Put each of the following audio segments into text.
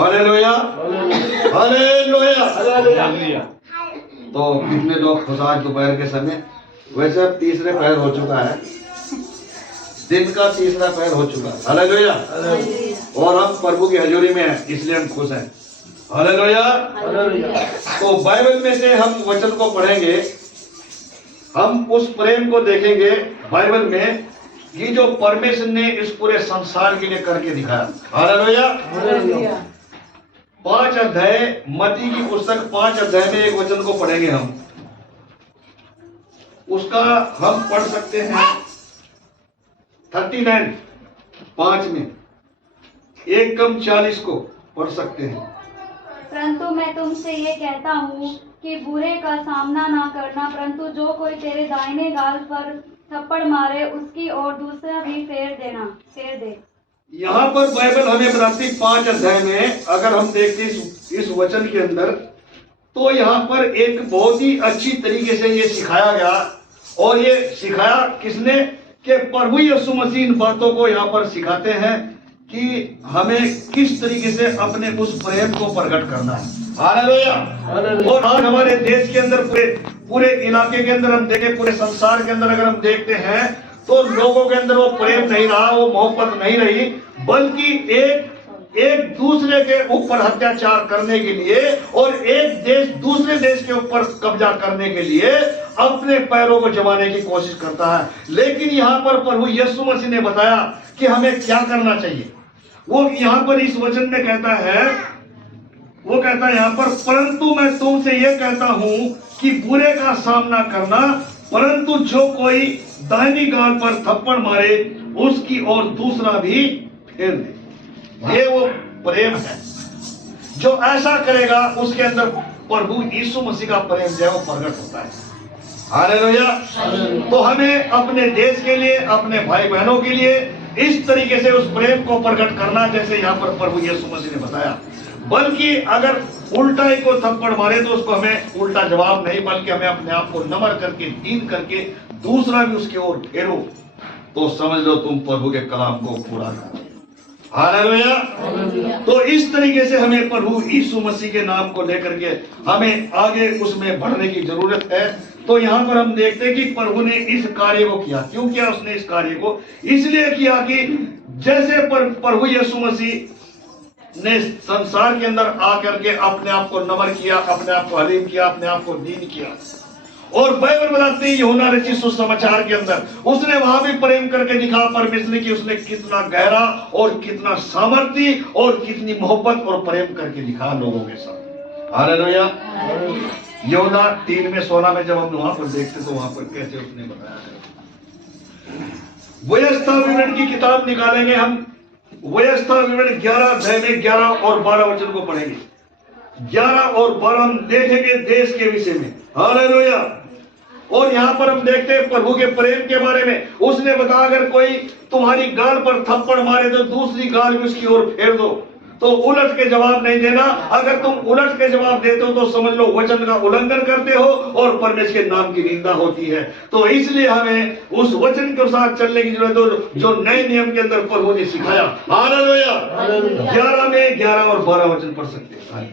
Hallelujah, hallelujah, hallelujah. तो कितने लोग खुश आज दोपहर के समय? वैसे अब तीसरे पहर हो चुका है, दिन का तीसरा पहर हो चुका है। हालेलुया। और हम प्रभु की हजूरी में हैं, इसलिए हम खुश हैं। हालेलुया। तो बाइबल में से हम वचन को पढ़ेंगे, हम उस प्रेम को देखेंगे बाइबल में कि जो परमेश्वर ने इस पूरे संसार के लिए करके दिखाया। हालेलुया। 5 अध्याय, मत्ती की पुस्तक 5 अध्याय में एक वचन को पढ़ेंगे हम। उसका हम पढ़ सकते हैं 39, 5 में 1:40 को पढ़ सकते हैं। परंतु मैं तुमसे ये कहता हूँ कि बुरे का सामना ना करना, परंतु जो कोई तेरे दाहिने गाल पर थप्पड़ मारे उसकी और दूसरा भी फेर दे। यहाँ पर बाइबल हमें बताती 5 अध्याय में अगर हम देखते इस वचन के अंदर, तो यहाँ पर एक बहुत ही अच्छी तरीके से ये सिखाया गया। और ये सिखाया किसने? कि प्रभु यीशु मसीह इन बातों को यहाँ पर सिखाते हैं कि हमें किस तरीके से अपने उस प्रेम को प्रकट करना है। हालेलुया। और आज हमारे देश के अंदर, पूरे इलाके के अंदर हम देखें, पूरे संसार के अंदर अगर हम देखते हैं, तो लोगों के अंदर वो प्रेम नहीं रहा, वो मोहब्बत नहीं रही, बल्कि एक दूसरे के ऊपर अत्याचार करने के लिए और एक देश दूसरे देश के ऊपर कब्जा करने के लिए अपने पैरों को जमाने की कोशिश करता है। लेकिन यहाँ पर प्रभु यीशु मसीह ने बताया कि हमें क्या करना चाहिए। वो यहाँ पर इस वचन में कहता है, वो कहता है यहाँ पर, परंतु मैं तुमसे ये कहता हूं कि बुरे का सामना करना, परंतु जो कोई दाहिनी गाल पर थप्पड़ मारे उसकी और दूसरा भी फेर दे। ये वो प्रेम है जो ऐसा करेगा, उसके अंदर प्रभु यीशु मसीह का प्रेम जो है वो प्रकट होता है। हालेलुया। तो हमें अपने देश के लिए, अपने भाई बहनों के लिए इस तरीके से उस प्रेम को प्रकट करना जैसे यहाँ पर प्रभु यीशु मसीह ने बताया। बल्कि अगर उल्टा ही को थप्पड़ मारे तो उसको हमें उल्टा जवाब नहीं, बल्कि हमें अपने आप को नम्र करके, दीन करके दूसरा भी उसकी ओर फेरो, तो समझ लो तुम प्रभु के कलाम को पूरा कर। हालेलुया। तो इस तरीके से हमें प्रभु यीशु मसीह के नाम को लेकर के हमें आगे उसमें बढ़ने की जरूरत है। तो यहाँ पर हम देखते हैं कि प्रभु ने इस कार्य को किया। क्यों किया उसने इस कार्य को? इसलिए किया कि जैसे प्रभु यीशु मसीह ने संसार के अंदर आकर के अपने आप को नम्र किया, अपने आप को हलीम किया, अपने आप को दीन किया। और बाइबल बताते हैं यूहन्ना रचित सुसमाचार के अंदर उसने वहां भी प्रेम करके दिखा परमेश्वर की उसने कितना गहरा और कितना सामर्थ्य और कितनी मोहब्बत और प्रेम करके दिखा लोगों के साथ। हालेलुया। यूहन्ना 3:16 में जब हम वहां पर देखते तो वहां पर कैसे उसने बताया। व्यवस्था विवरण की किताब निकालेंगे हम, व्यवस्था विवरण 11 अध्याय में 11 और 12 वचन को पढ़ेंगे। 11 और 12 हम देखेंगे देश के विषय में। हालेलुया। और यहाँ पर हम देखते हैं प्रभु के प्रेम के बारे में। उसने बताया अगर कोई तुम्हारी गाल पर थप्पड़ मारे तो दूसरी गाल भी उसकी ओर फेर दो। तो उलट के जवाब नहीं देना। अगर तुम उलट के जवाब देते हो तो समझ लो वचन का उल्लंघन करते हो और परमेश्वर के नाम की निंदा होती है। तो इसलिए हमें उस वचन के साथ चलने की जरूरत है जो नए नियम के अंदर प्रभु ने सिखाया। हालेलुया। 11 में 11 और 12 वचन पढ़ सकते हैं।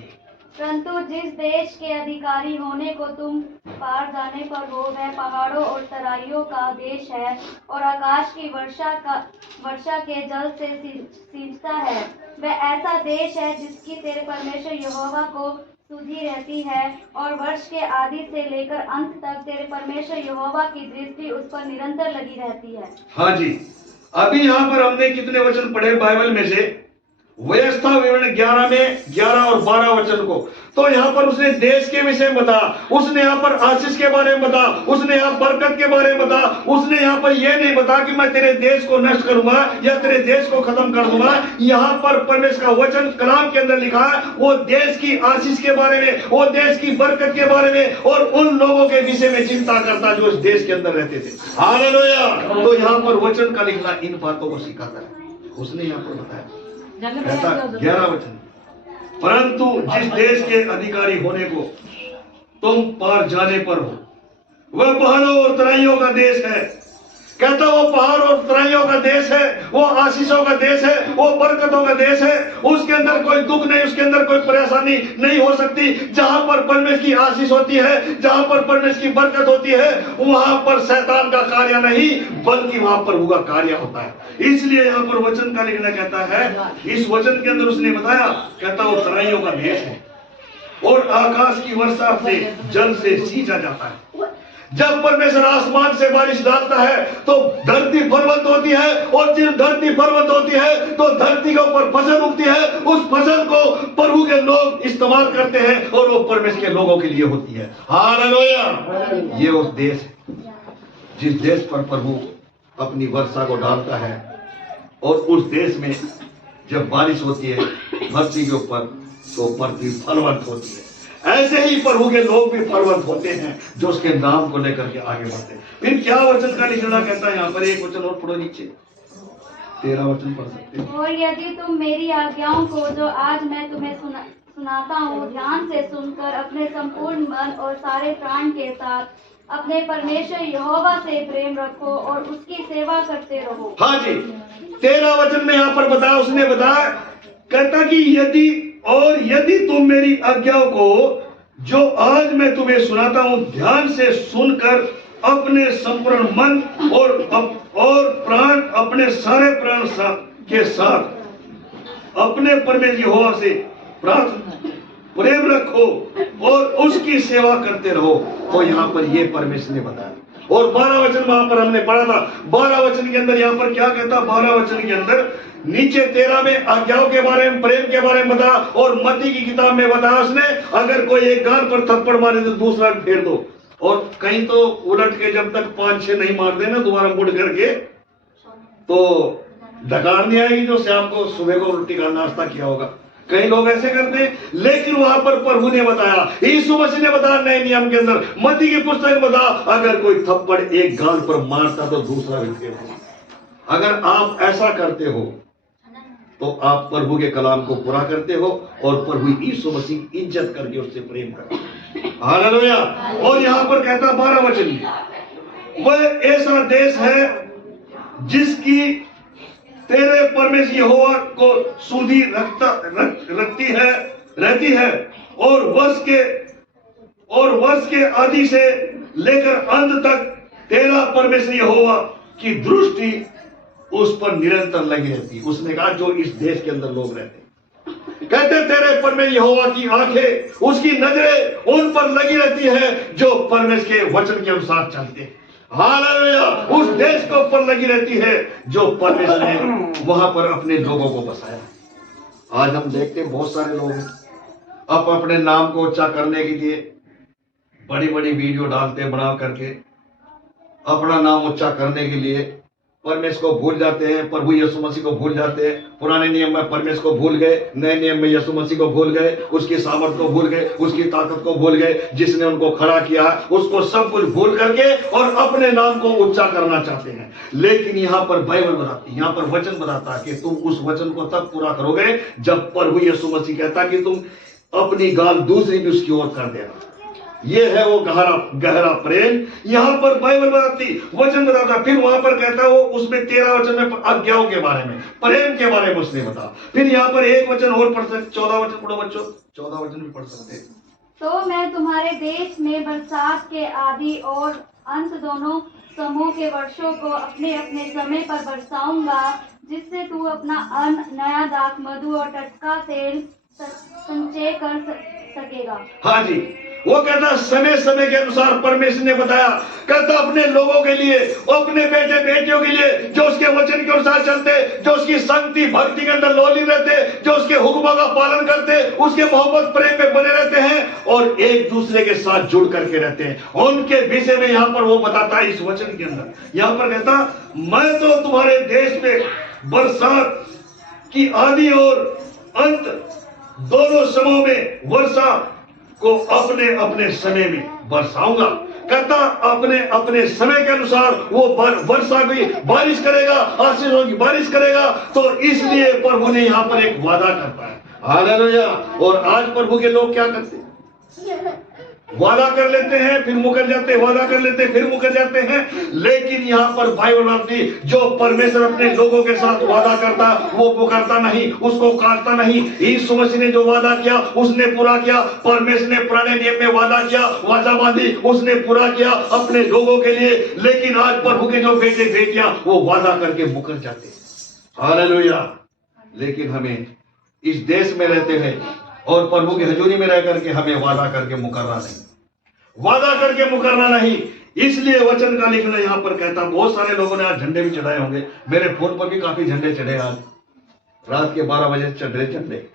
परंतु जिस देश के अधिकारी होने को तुम पार जाने पर हो, वह पहाड़ों और तराइयों का देश है और आकाश की वर्षा के जल से सींचता है। वह ऐसा देश है जिसकी तेरे परमेश्वर यहोवा को सुधि रहती है और वर्ष के आदि से लेकर अंत तक तेरे परमेश्वर यहोवा की दृष्टि उस पर निरंतर लगी रहती है। हाँ जी। अभी यहाँ पर हमने कितने वचन पढ़े बाइबल में से? व्यवस्था विवरण 11 में 11 और 12 वचन को। तो यहाँ पर उसने देश के विषय में बता, उसने यहाँ पर आशीष के बारे में बता, उसने यहाँ बरकत के बारे में बता। उसने यहाँ पर यह नहीं बता कि मैं तेरे देश को नष्ट करूंगा या तेरे देश को खत्म कर दूंगा। यहाँ पर परमेश्वर का वचन कलाम के अंदर लिखा है वो देश की आशीष के बारे में, वो देश की बरकत के बारे में और उन लोगों के विषय में चिंता करता जो इस देश के अंदर रहते थे। हालेलुया। तो यहाँ पर वचन का लिखना इन बातों को सिखाता है। उसने यहाँ पर बताया 11 वचन, परंतु जिस देश के अधिकारी होने को तुम पार जाने पर हो, वह पहाड़ों और तराइयों का देश है। कहता वो पहाड़ और तराइयों का देश है, वो आशीषों का देश है, वो बरकतों का देश है। उसके अंदर कोई दुख नहीं, उसके आसानी नहीं हो सकती। जहां पर परमेश्वर की आशीष होती है, जहां पर परमेश्वर की बरकत होती है, वहां पर शैतान का कार्य नहीं बल्कि वहां प्रभु का कार्य होता है। इसलिए यहाँ पर वचन का लिखना कहता है, इस वचन के अंदर उसने बताया, कहता वो तराइयों का देश है और आकाश की वर्षा से जल से सींचा जाता है। जब परमेश्वर आसमान से बारिश डालता है तो धरती फलवंत होती है, और जब धरती फलवंत होती है तो धरती के ऊपर फसल उगती है। उस फसल को प्रभु के लोग इस्तेमाल करते हैं और वो परमेश्वर के लोगों के लिए होती है। हालेलुया। ये उस देश है जिस देश पर प्रभु अपनी वर्षा को डालता है, और उस देश में जब बारिश होती है धरती के ऊपर तो पृथ्वी फलवंत होती है। ऐसे ही प्रभु के लोग भी फलवंत होते हैं जो उसके नाम को लेकर के आगे बढ़ते हैं। फिर क्या वचन का लिखना कहता है, यहाँ पर एक वचन और पढ़ो नीचे, 13 वचन पढ़ सकते हैं। और यदि तुम मेरी आज्ञाओं को जो आज मैं तुम्हें सुनाता हूँ ध्यान से सुनकर अपने संपूर्ण मन और सारे प्राण के साथ अपने परमेश्वर यहोवा से प्रेम रखो और उसकी सेवा करते रहो। हाँ जी, 13 वचन में यहाँ पर बताया, उसने बताया, कहता कि यदि तुम मेरी आज्ञाओं को जो आज मैं तुम्हें सुनाता हूं ध्यान से सुनकर अपने संपूर्ण मन और प्राण, अपने सारे प्राण के साथ अपने परमेश्वर यहोवा से प्रेम रखो और उसकी सेवा करते रहो, तो यहाँ पर ये परमेश्वर ने बताया। और 12 वचन वहां पर हमने पढ़ा था। 12 वचन के अंदर यहाँ पर क्या कहता, 12 वचन के अंदर नीचे 13 में आज्ञाओं के बारे में, प्रेम के बारे में बता, और मत्ती की किताब में बताया उसने, अगर कोई एक गाल पर थप्पड़ मारे तो दूसरा फेर दो, और कहीं तो उलट के जब तक 5-6 नहीं मार देना दोबारा मुड़ करके तो डकार नहीं आएगी जो शाम को सुबह को रोटी का नाश्ता किया होगा। कई लोग ऐसे करते हैं, लेकिन वहां पर प्रभु ने बताया, यीशु मसीह ने बताया नए नियम के अंदर, मत्ती की पुस्तक में बताया, अगर कोई थप्पड़ एक गाल पर मारता तो दूसरा भी फेर दो। अगर आप ऐसा करते हो तो आप प्रभु के कलाम को पूरा करते हो और प्रभु यीशु मसीह की इज्जत करके उससे प्रेम करते हो। हालेलुया। और यहाँ पर कहता 12 वचन, वह ऐसा देश है जिसकी तेरे परमेश्वर यहोवा को सुधि रहती है, और वर्ष के आदि से लेकर अंत तक तेरा परमेश्वर यहोवा की दृष्टि उस पर निरंतर लगी रहती है। उसने कहा जो इस देश के अंदर लोग रहते हैं, कहते तेरे परमेश्वर यहोवा की आंखें, उसकी नजरें उन पर लगी रहती है जो परमेश्वर के वचन के अनुसार चलते हैं। हालेलुया। उस देश के ऊपर लगी रहती है जो परमेश्वर ने वहां पर अपने लोगों को बसाया। आज हम देखते हैं बहुत सारे लोग अपने नाम को ऊंचा करने के लिए बड़ी बड़ी वीडियो डालते हैं, बना करके अपना नाम ऊंचा करने के लिए परमेश्वर को भूल जाते हैं, प्रभु यीशु मसीह को भूल जाते हैं। पुराने नियम में परमेश्वर को भूल गए, नए नियम में यीशु मसीह को भूल गए, उसकी सामर्थ को भूल गए, उसकी ताकत को भूल गए, जिसने उनको खड़ा किया उसको सब कुछ भूल करके और अपने नाम को ऊंचा करना चाहते हैं। लेकिन यहाँ पर बाइबल बताती है, यहाँ पर वचन बताता है कि तुम उस वचन को तब पूरा करोगे जब प्रभु यीशु मसीह कहता कि तुम अपनी गाल दूसरी भी उसकी ओर कर देना। ये है वो गहरा प्रेम। यहाँ पर बाइबल बताती, वचन बताता, फिर वहां पर कहता वो उसमें 13 वचन में आज्ञाओं के बारे में, प्रेम के बारे में उसने बता। फिर यहाँ पर एक वचन और पढ़ सकते, 14 वचन पढ़ो बच्चों, 14 वचन भी पढ़ सकते हैं। तो मैं तुम्हारे देश में बरसात के आदि और अंत दोनों समूह के वर्षों को अपने अपने समय पर बरसाऊंगा, जिससे तू अपना अन्न, नया दाख, मधु और टटका तेल संचय कर सकेगा। हाँ जी, वो कहता समय समय के अनुसार परमेश्वर ने बताया, कहता अपने लोगों के लिए, अपने बेटे बेटियों के लिए जो उसके वचन के अनुसार चलते, जो उसकी संगति भक्ति के अंदर लोली रहते, जो उसके हुक्मों का पालन करते, उसके मोहब्बत प्रेम में बने रहते हैं और एक दूसरे के साथ जुड़ करके रहते हैं, उनके विषय में यहाँ पर वो बताता है इस वचन के अंदर। यहाँ पर कहता मैं तो तुम्हारे देश में बरसात की आदि और अंत दोनों समूह में वर्षा को अपने अपने समय में बरसाऊंगा। कहता अपने अपने समय के अनुसार वो वर्षा की बारिश करेगा, आशीषों की बारिश करेगा। तो इसलिए प्रभु ने यहाँ पर एक वादा करता है। हालेलुया। और आज प्रभु के लोग क्या करते हैं? वादा कर लेते हैं फिर मुकर जाते हैं, वादा कर लेते हैं फिर मुकर जाते हैं। लेकिन यहाँ पर भाई बनाती, जो परमेश्वर अपने लोगों के साथ वादा करता वो मुकरता नहीं, उसको काटता नहीं। यीशु मसीह ने जो वादा किया उसने पूरा किया। परमेश्वर ने पुराने नियम में वादा किया, वादा बांधी, उसने पूरा किया अपने लोगों के लिए। लेकिन आज प्रभु के जो बेटे बेटियां वो वादा करके मुकर जाते हैं। हालेलुया। लेकिन हमें इस देश में रहते हैं और प्रभु की हजूरी में रह करके हमें वादा करके मुकरना नहीं, वादा करके मुकरना नहीं। इसलिए वचन का लिखना यहाँ पर कहता, बहुत सारे लोगों ने आज झंडे भी चढ़ाए होंगे, मेरे फोन पर भी काफी झंडे चढ़े आज रात के 12 बजे चढ़ रहे झंडे।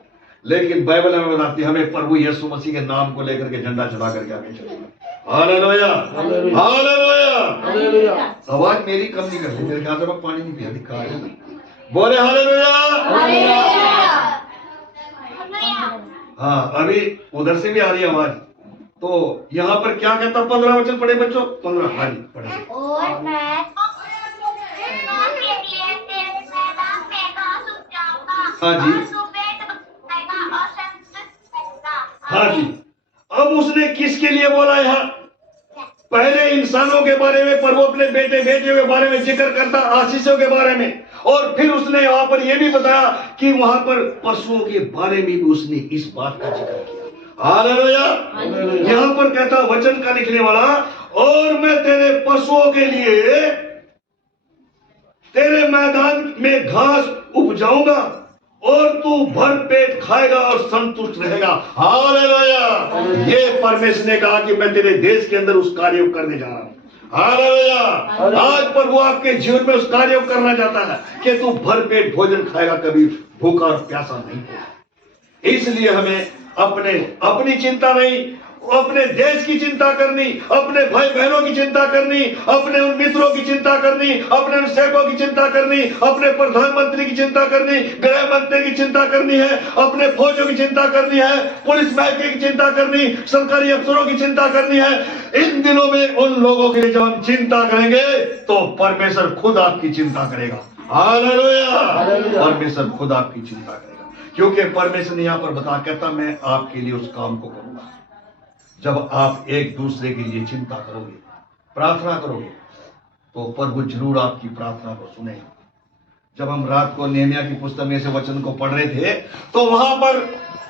लेकिन बाइबल हमें बताती है हमें प्रभु यीशु मसीह के नाम को लेकर के झंडा चढ़ा करके आगे चलेगा। Hallelujah, hallelujah. आवाज मेरी कम नहीं करती, मेरे ख्याल से मैं पानी नहीं पिया दिखा है ना। बोले हालेलुया। हाँ, अभी उधर से भी आ रही है आवाज। तो यहाँ पर क्या कहता, 15 वचन पढ़े बच्चों, 15। हाँ जी पढ़े। और मैं हाँ जी, हाँ जी। अब उसने किसके लिए बोला यहाँ? पहले इंसानों के बारे में, प्रभु अपने बेटे बेटियों के बारे में जिक्र करता, आशीषों के बारे में, और फिर उसने यहाँ पर यह भी बताया कि वहां पर पशुओं के बारे में भी उसने इस बात का जिक्र किया। हालेलुया। यहाँ पर कहता वचन का लिखने वाला, और मैं तेरे पशुओं के लिए तेरे मैदान में घास उपजाऊंगा और तू भर पेट खाएगा और संतुष्ट रहेगा। हालेलुया। ये परमेश्वर ने कहा कि मैं तेरे देश के अंदर उस कार्य को करने जा रहा हूं। हालेलुया। आज प्रभु आपके जीवन में उस कार्य को करना चाहता है कि तू भर पेट भोजन खाएगा, कभी भूखा और प्यासा नहीं होगा। इसलिए हमें अपनी चिंता नहीं, अपने देश की चिंता करनी, अपने भाई बहनों की चिंता करनी, अपने उन मित्रों की चिंता करनी, अपने उन सेवकों की चिंता करनी, अपने प्रधानमंत्री की चिंता करनी, गृह मंत्री की चिंता करनी है, अपने फौजों की चिंता करनी है, पुलिस महकमे की चिंता करनी, सरकारी अफसरों की चिंता करनी है। इन दिनों में उन लोगों के लिए जब हम चिंता करेंगे तो परमेश्वर खुद आपकी चिंता करेगा। हालेलुया। परमेश्वर खुद आपकी चिंता करेगा, क्योंकि परमेश्वर ने यहाँ पर बता कहता मैं आपके लिए उस काम को करूंगा। जब आप एक दूसरे के लिए चिंता करोगे, प्रार्थना करोगे, तो प्रभु जरूर आपकी प्रार्थना को सुनेगा। जब हम रात को नेहमिया की पुस्तक में से वचन को पढ़ रहे थे तो वहां पर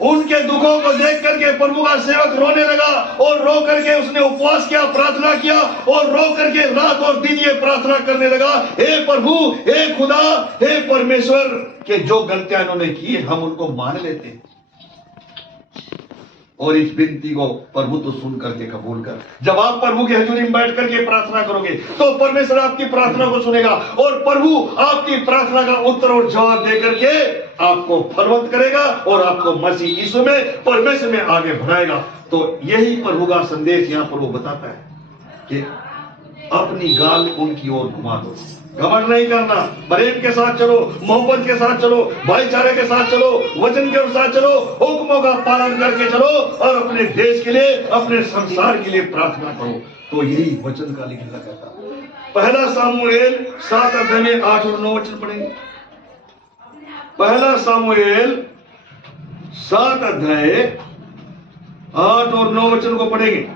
उनके दुखों को देख करके प्रभु का सेवक रोने लगा और रो करके उसने उपवास किया, प्रार्थना किया और रो करके रात और दिन ये प्रार्थना करने लगा, हे प्रभु, हे खुदा, हे परमेश्वर, के जो गलतियां इन्होंने की हम उनको मान लेते हैं और इस विनती को प्रभु तो सुन करके कबूल कर। जब आप प्रभु की हजूरी में बैठ करके प्रार्थना करोगे तो परमेश्वर आपकी प्रार्थना को सुनेगा और प्रभु आपकी प्रार्थना का उत्तर और जवाब दे करके आपको फलवंत करेगा और आपको मसीह यीशु में, परमेश्वर में आगे बढ़ाएगा। तो यही प्रभु का संदेश यहाँ पर वो बताता है कि अपनी गाल उनकी ओर घुमा दो, घमंड नहीं करना, प्रेम के साथ चलो, मोहब्बत के साथ चलो, भाईचारे के साथ चलो, वचन के अनुसार चलो, हुक्मों का पालन करके चलो और अपने देश के लिए, अपने संसार के लिए प्रार्थना करो। तो यही वचन का लिखना कहता है। पहला सामुएल 7 अध्याय में 8 और 9 वचन पढ़ेंगे। पहला सामुएल 7 अध्याय 8 और 9 वचन को पढ़ेंगे।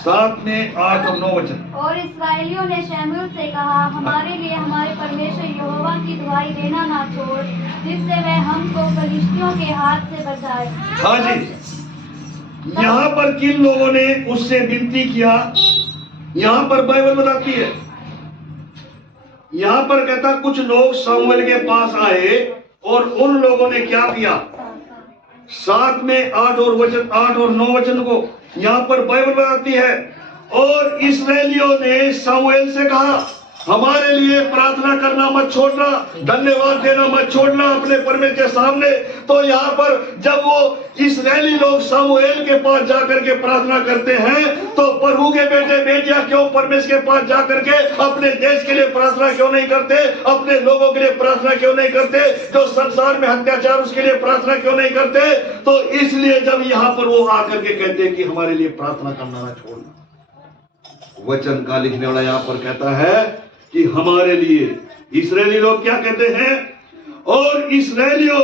7 में 8 और 9 वचन। और इस्राएलियों ने शमूएल से कहा, हमारे लिए हमारे परमेश्वर यहोवा की दुहाई देना ना छोड़, जिससे वह हमको फलिश्तियों के हाथ से बचाए। हाँ जी, यहाँ पर किन लोगों ने उससे विनती किया, यहाँ पर बाइबल बताती है। यहाँ पर कहता कुछ लोग शमूएल के पास आए और उन लोगों ने क्या किया। 7 में 8 और 9 वचन को यहाँ पर बाइबल बताती है। और इस्राएलियों ने शमूएल से कहा, हमारे लिए प्रार्थना करना मत छोड़ना, धन्यवाद देना मत छोड़ना अपने परमेश्वर के सामने। तो यहाँ पर जब वो इस्राएली लोग शमूएल के पास जाकर के प्रार्थना करते हैं तो प्रभु के बेटे बेटियां क्यों परमेश्वर के पास जाकर के अपने देश के लिए प्रार्थना क्यों नहीं करते, अपने लोगों के लिए प्रार्थना क्यों नहीं करते, जो संसार में अत्याचार उसके लिए प्रार्थना क्यों नहीं करते। तो इसलिए जब यहाँ पर वो आकर के कहते हैं कि हमारे लिए प्रार्थना करना ना छोड़ना, वचन का लिखने वाला यहाँ पर कहता है कि हमारे लिए इस्राएली लोग क्या कहते हैं। और इस्राएलियों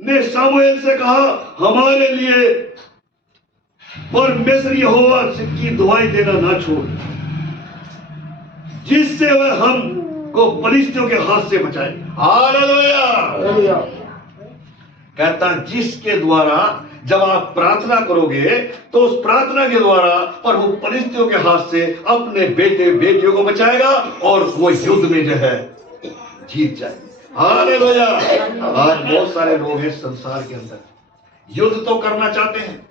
ने शमूएल से कहा, हमारे लिए परमेश्वर यहोवा की दुआई देना ना छोड़, जिससे वह हमको फलिस्तियों के हाथ से बचाए। हालेलुया। कहता जिसके द्वारा जब आप प्रार्थना करोगे तो उस प्रार्थना के द्वारा प्रभु फलिस्तियों के हाथ से अपने बेटे बेटियों को बचाएगा और वो युद्ध में जो है जीत जाएंगे। हालेलुया। आज बहुत सारे लोग हैं संसार के अंदर, युद्ध तो करना चाहते हैं,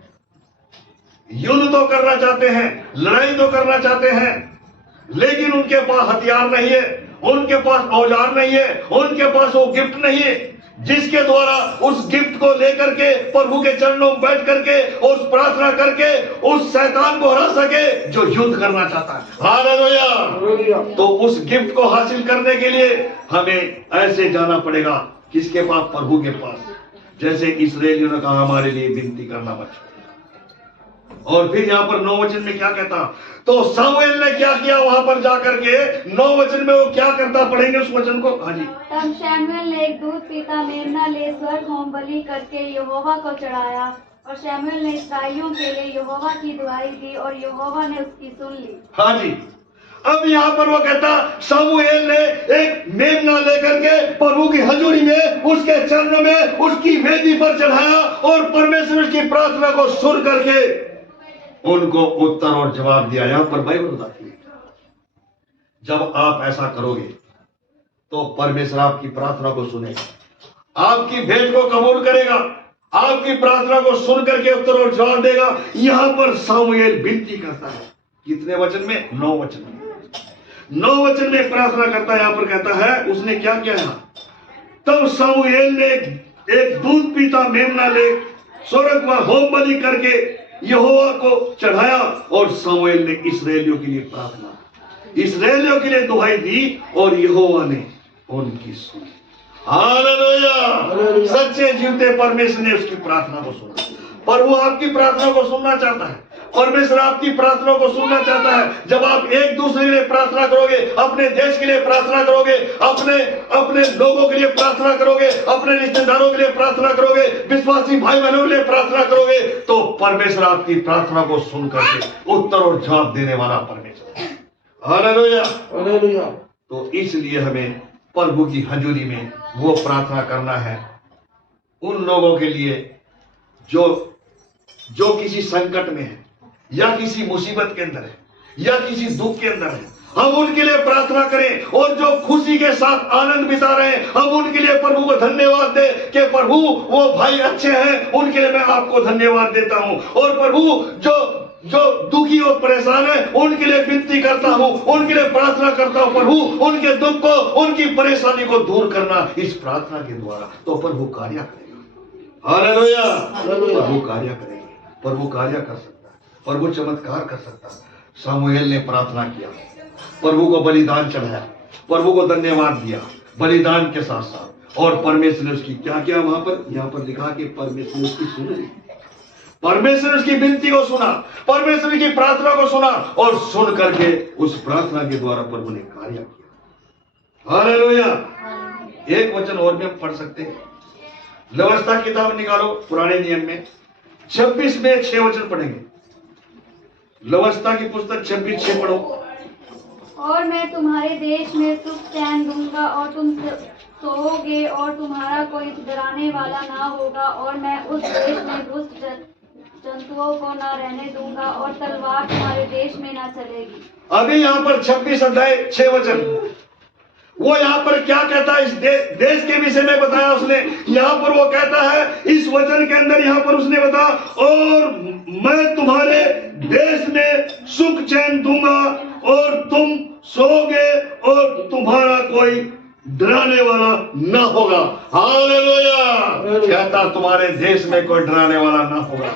युद्ध तो करना चाहते हैं, लड़ाई तो करना चाहते हैं, लेकिन उनके पास हथियार नहीं है, उनके पास औजार नहीं है, उनके पास वो गिफ्ट नहीं है जिसके द्वारा उस गिफ्ट को लेकर के प्रभु के चरणों में बैठ करके उस प्रार्थना करके उस शैतान को हरा सके जो युद्ध करना चाहता है। हालेलुया। तो उस गिफ्ट को हासिल करने के लिए हमें ऐसे जाना पड़ेगा, किसके पास? प्रभु के पास। जैसे इस्राएलियों ने कहा हमारे लिए विनती करना मत। और फिर यहाँ पर 9 वचन में क्या कहता? तो सामुएल ने क्या किया वहां पर जाकर के 9 वचन में वो क्या करता? पढ़ेंगे उस वचन को। हाँ जी। तब शमूएल ने एक दूध पीता मेमना ले स्वर्ग होम बलि करके यहोवा को चढ़ाया, और शमूएल ने इस्राएलियों के लिए यहोवा की दुआई दी और यहोवा ने उसकी सुन ली। हाँ जी। अब यहाँ पर वो कहता सामुएल ने एक मेमना लेकर के प्रभु की हजूरी में उसके चरणों में उसकी वेदी पर चढ़ाया और परमेश्वर की प्रार्थना को सुन करके उनको उत्तर और जवाब दिया। यहां पर बाइबल बताती है जब आप ऐसा करोगे तो परमेश्वर आपकी प्रार्थना को सुनेगा, आपकी भेंट को कबूल करेगा, आपकी प्रार्थना को सुन करके उत्तर और जवाब देगा। यहां पर सामुएल विनती करता है, कितने वचन में? 9 वचन में। 9 वचन में प्रार्थना करता है। यहां पर कहता है उसने क्या किया? तब सामुएल ने एक दूध पीता मेमना ले स्वर्ग में होम बलि करके यहोवा को चढ़ाया और सामुएल ने इस्राएलियों के लिए प्रार्थना, इस्राएलियों के लिए दुहाई दी और यहोवा ने उनकी सुनी। हालेलुया। सच्चे जीवते परमेश्वर ने उसकी प्रार्थना को सुना। प्रभु आपकी प्रार्थना को सुनना चाहता है, परमेश्वर आपकी प्रार्थना को सुनना चाहता है। जब आप एक दूसरे के लिए प्रार्थना करोगे, अपने देश के लिए प्रार्थना करोगे, अपने लोगों के लिए प्रार्थना करोगे, अपने रिश्तेदारों के लिए प्रार्थना करोगे, विश्वासी भाई बहनों के लिए प्रार्थना करोगे, तो परमेश्वर आपकी प्रार्थना को सुन करके उत्तर और जवाब देने वाला परमेश्वर। हालेलुया। हालेलुया। तो इसलिए हमें प्रभु की हजूरी में वो प्रार्थना करना है उन लोगों के लिए जो किसी संकट में है या किसी मुसीबत के अंदर है या किसी दुख के अंदर है। हम उनके लिए प्रार्थना करें और जो खुशी के साथ आनंद बिता रहे हैं हम उनके लिए प्रभु को धन्यवाद दें कि प्रभु वो भाई अच्छे हैं, उनके लिए मैं आपको धन्यवाद देता हूं। और प्रभु जो दुखी और परेशान है उनके लिए विनती करता हूं, उनके लिए प्रार्थना करता हूं। प्रभु उनके दुख को, उनकी परेशानी को दूर करना इस प्रार्थना के द्वारा, तो प्रभु कार्य करेगा। हालेलुया। प्रभु कार्य करेंगे, प्रभु कार्य कर सकता है, प्रभु चमत्कार कर सकता है। सामुएल ने प्रार्थना किया, प्रभु को बलिदान चढ़ाया, प्रभु को धन्यवाद दिया बलिदान के साथ साथ, और परमेश्वर ने उसकी क्या किया? वहां पर यहाँ पर लिखा कि परमेश्वर ने उसकी सुन ली, परमेश्वर उसकी विनती को सुना, परमेश्वर की प्रार्थना को सुना और सुन करके उस प्रार्थना के द्वारा प्रभु ने कार्य किया। हालेलुया। एक वचन और में पढ़ सकते हैं, व्यवस्था किताब निकालो पुराने नियम में 26 में 6 वचन पढ़ेंगे। व्यवस्था की पुस्तक 26:6 पढ़ो। और मैं तुम्हारे देश में सुख चैन दूंगा और तुम सोओगे और तुम्हारा कोई डराने वाला ना होगा, और मैं उस देश में दुष्ट जंतुओं को न रहने दूंगा और तलवार तुम्हारे देश में न चलेगी। अभी यहाँ पर 26 अध्याय 6 वचन वो यहाँ पर क्या कहता है? इस देश के विषय में बताया उसने। यहाँ पर वो कहता है इस वचन के अंदर, यहाँ पर उसने बताया और मैं तुम्हारे देश में सुख चैन दूंगा और तुम सोओगे और तुम्हारा कोई डराने वाला न होगा। हालेलुया। कहता तुम्हारे देश में कोई डराने वाला न होगा,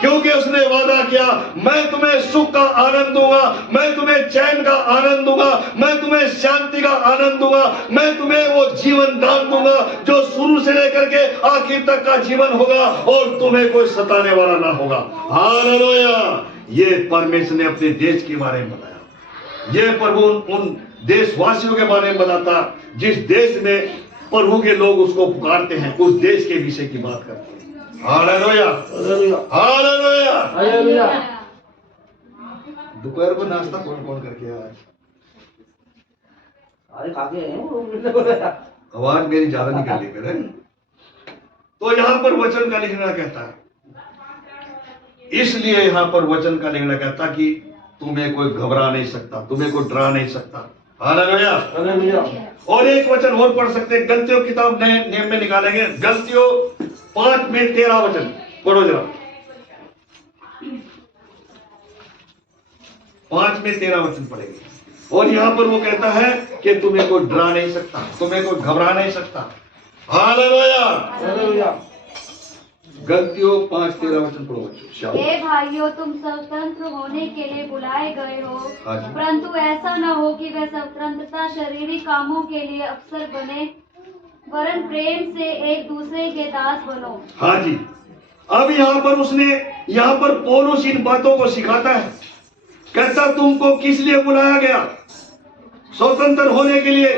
क्योंकि उसने वादा किया मैं तुम्हें सुख का आनंद दूंगा, मैं तुम्हें चैन का आनंद दूंगा, मैं तुम्हें शांति का आनंद दूंगा, मैं तुम्हें वो जीवन दान दूंगा जो शुरू से लेकर के आखिर तक का जीवन होगा और तुम्हें कोई सताने वाला ना होगा। हालेलुया। ये परमेश्वर ने अपने देश के बारे में बताया, ये प्रभु उन देशवासियों के बारे में बताता जिस देश में प्रभु के लोग उसको पुकारते हैं, उस देश के विषय की बात करते हैं। Hallelujah, hallelujah. हालेलुया। दोपहर को नाश्ता कौन कौन करके आया? अरे खाके हैं। आवाज मेरी ज्यादा निकल रही मेरे। तो यहाँ पर वचन का लिखना कहता है, इसलिए यहाँ पर वचन का लिखना कहता कि तुम्हें कोई घबरा नहीं सकता, तुम्हें कोई डरा नहीं सकता। Hallelujah, hallelujah. और एक वचन और पढ़ सकते हैं, गलतियों की किताब नए नियम में निकालेंगे, गलतियों 5 में 13 वचन पढ़ो जरा। 5 में 13 वचन पढ़ेंगे, और यहां पर वो कहता है कि तुम्हें कोई डरा नहीं सकता, तुम्हें कोई घबरा नहीं सकता। Hallelujah, hallelujah. गलतियों 5:13 वचन पढ़ो बच्चों। हे भाइयों, तुम स्वतंत्र होने के लिए बुलाए गए हो, हाँ जी। परंतु ऐसा न हो कि वह स्वतंत्रता शारीरिक कामों के लिए अवसर बने, वरन प्रेम से एक दूसरे के दास बनो। हाँ जी, अब यहाँ पर पौलुस इन बातों को सिखाता है, कहता तुमको किस लिए बुलाया गया? स्वतंत्र होने के लिए,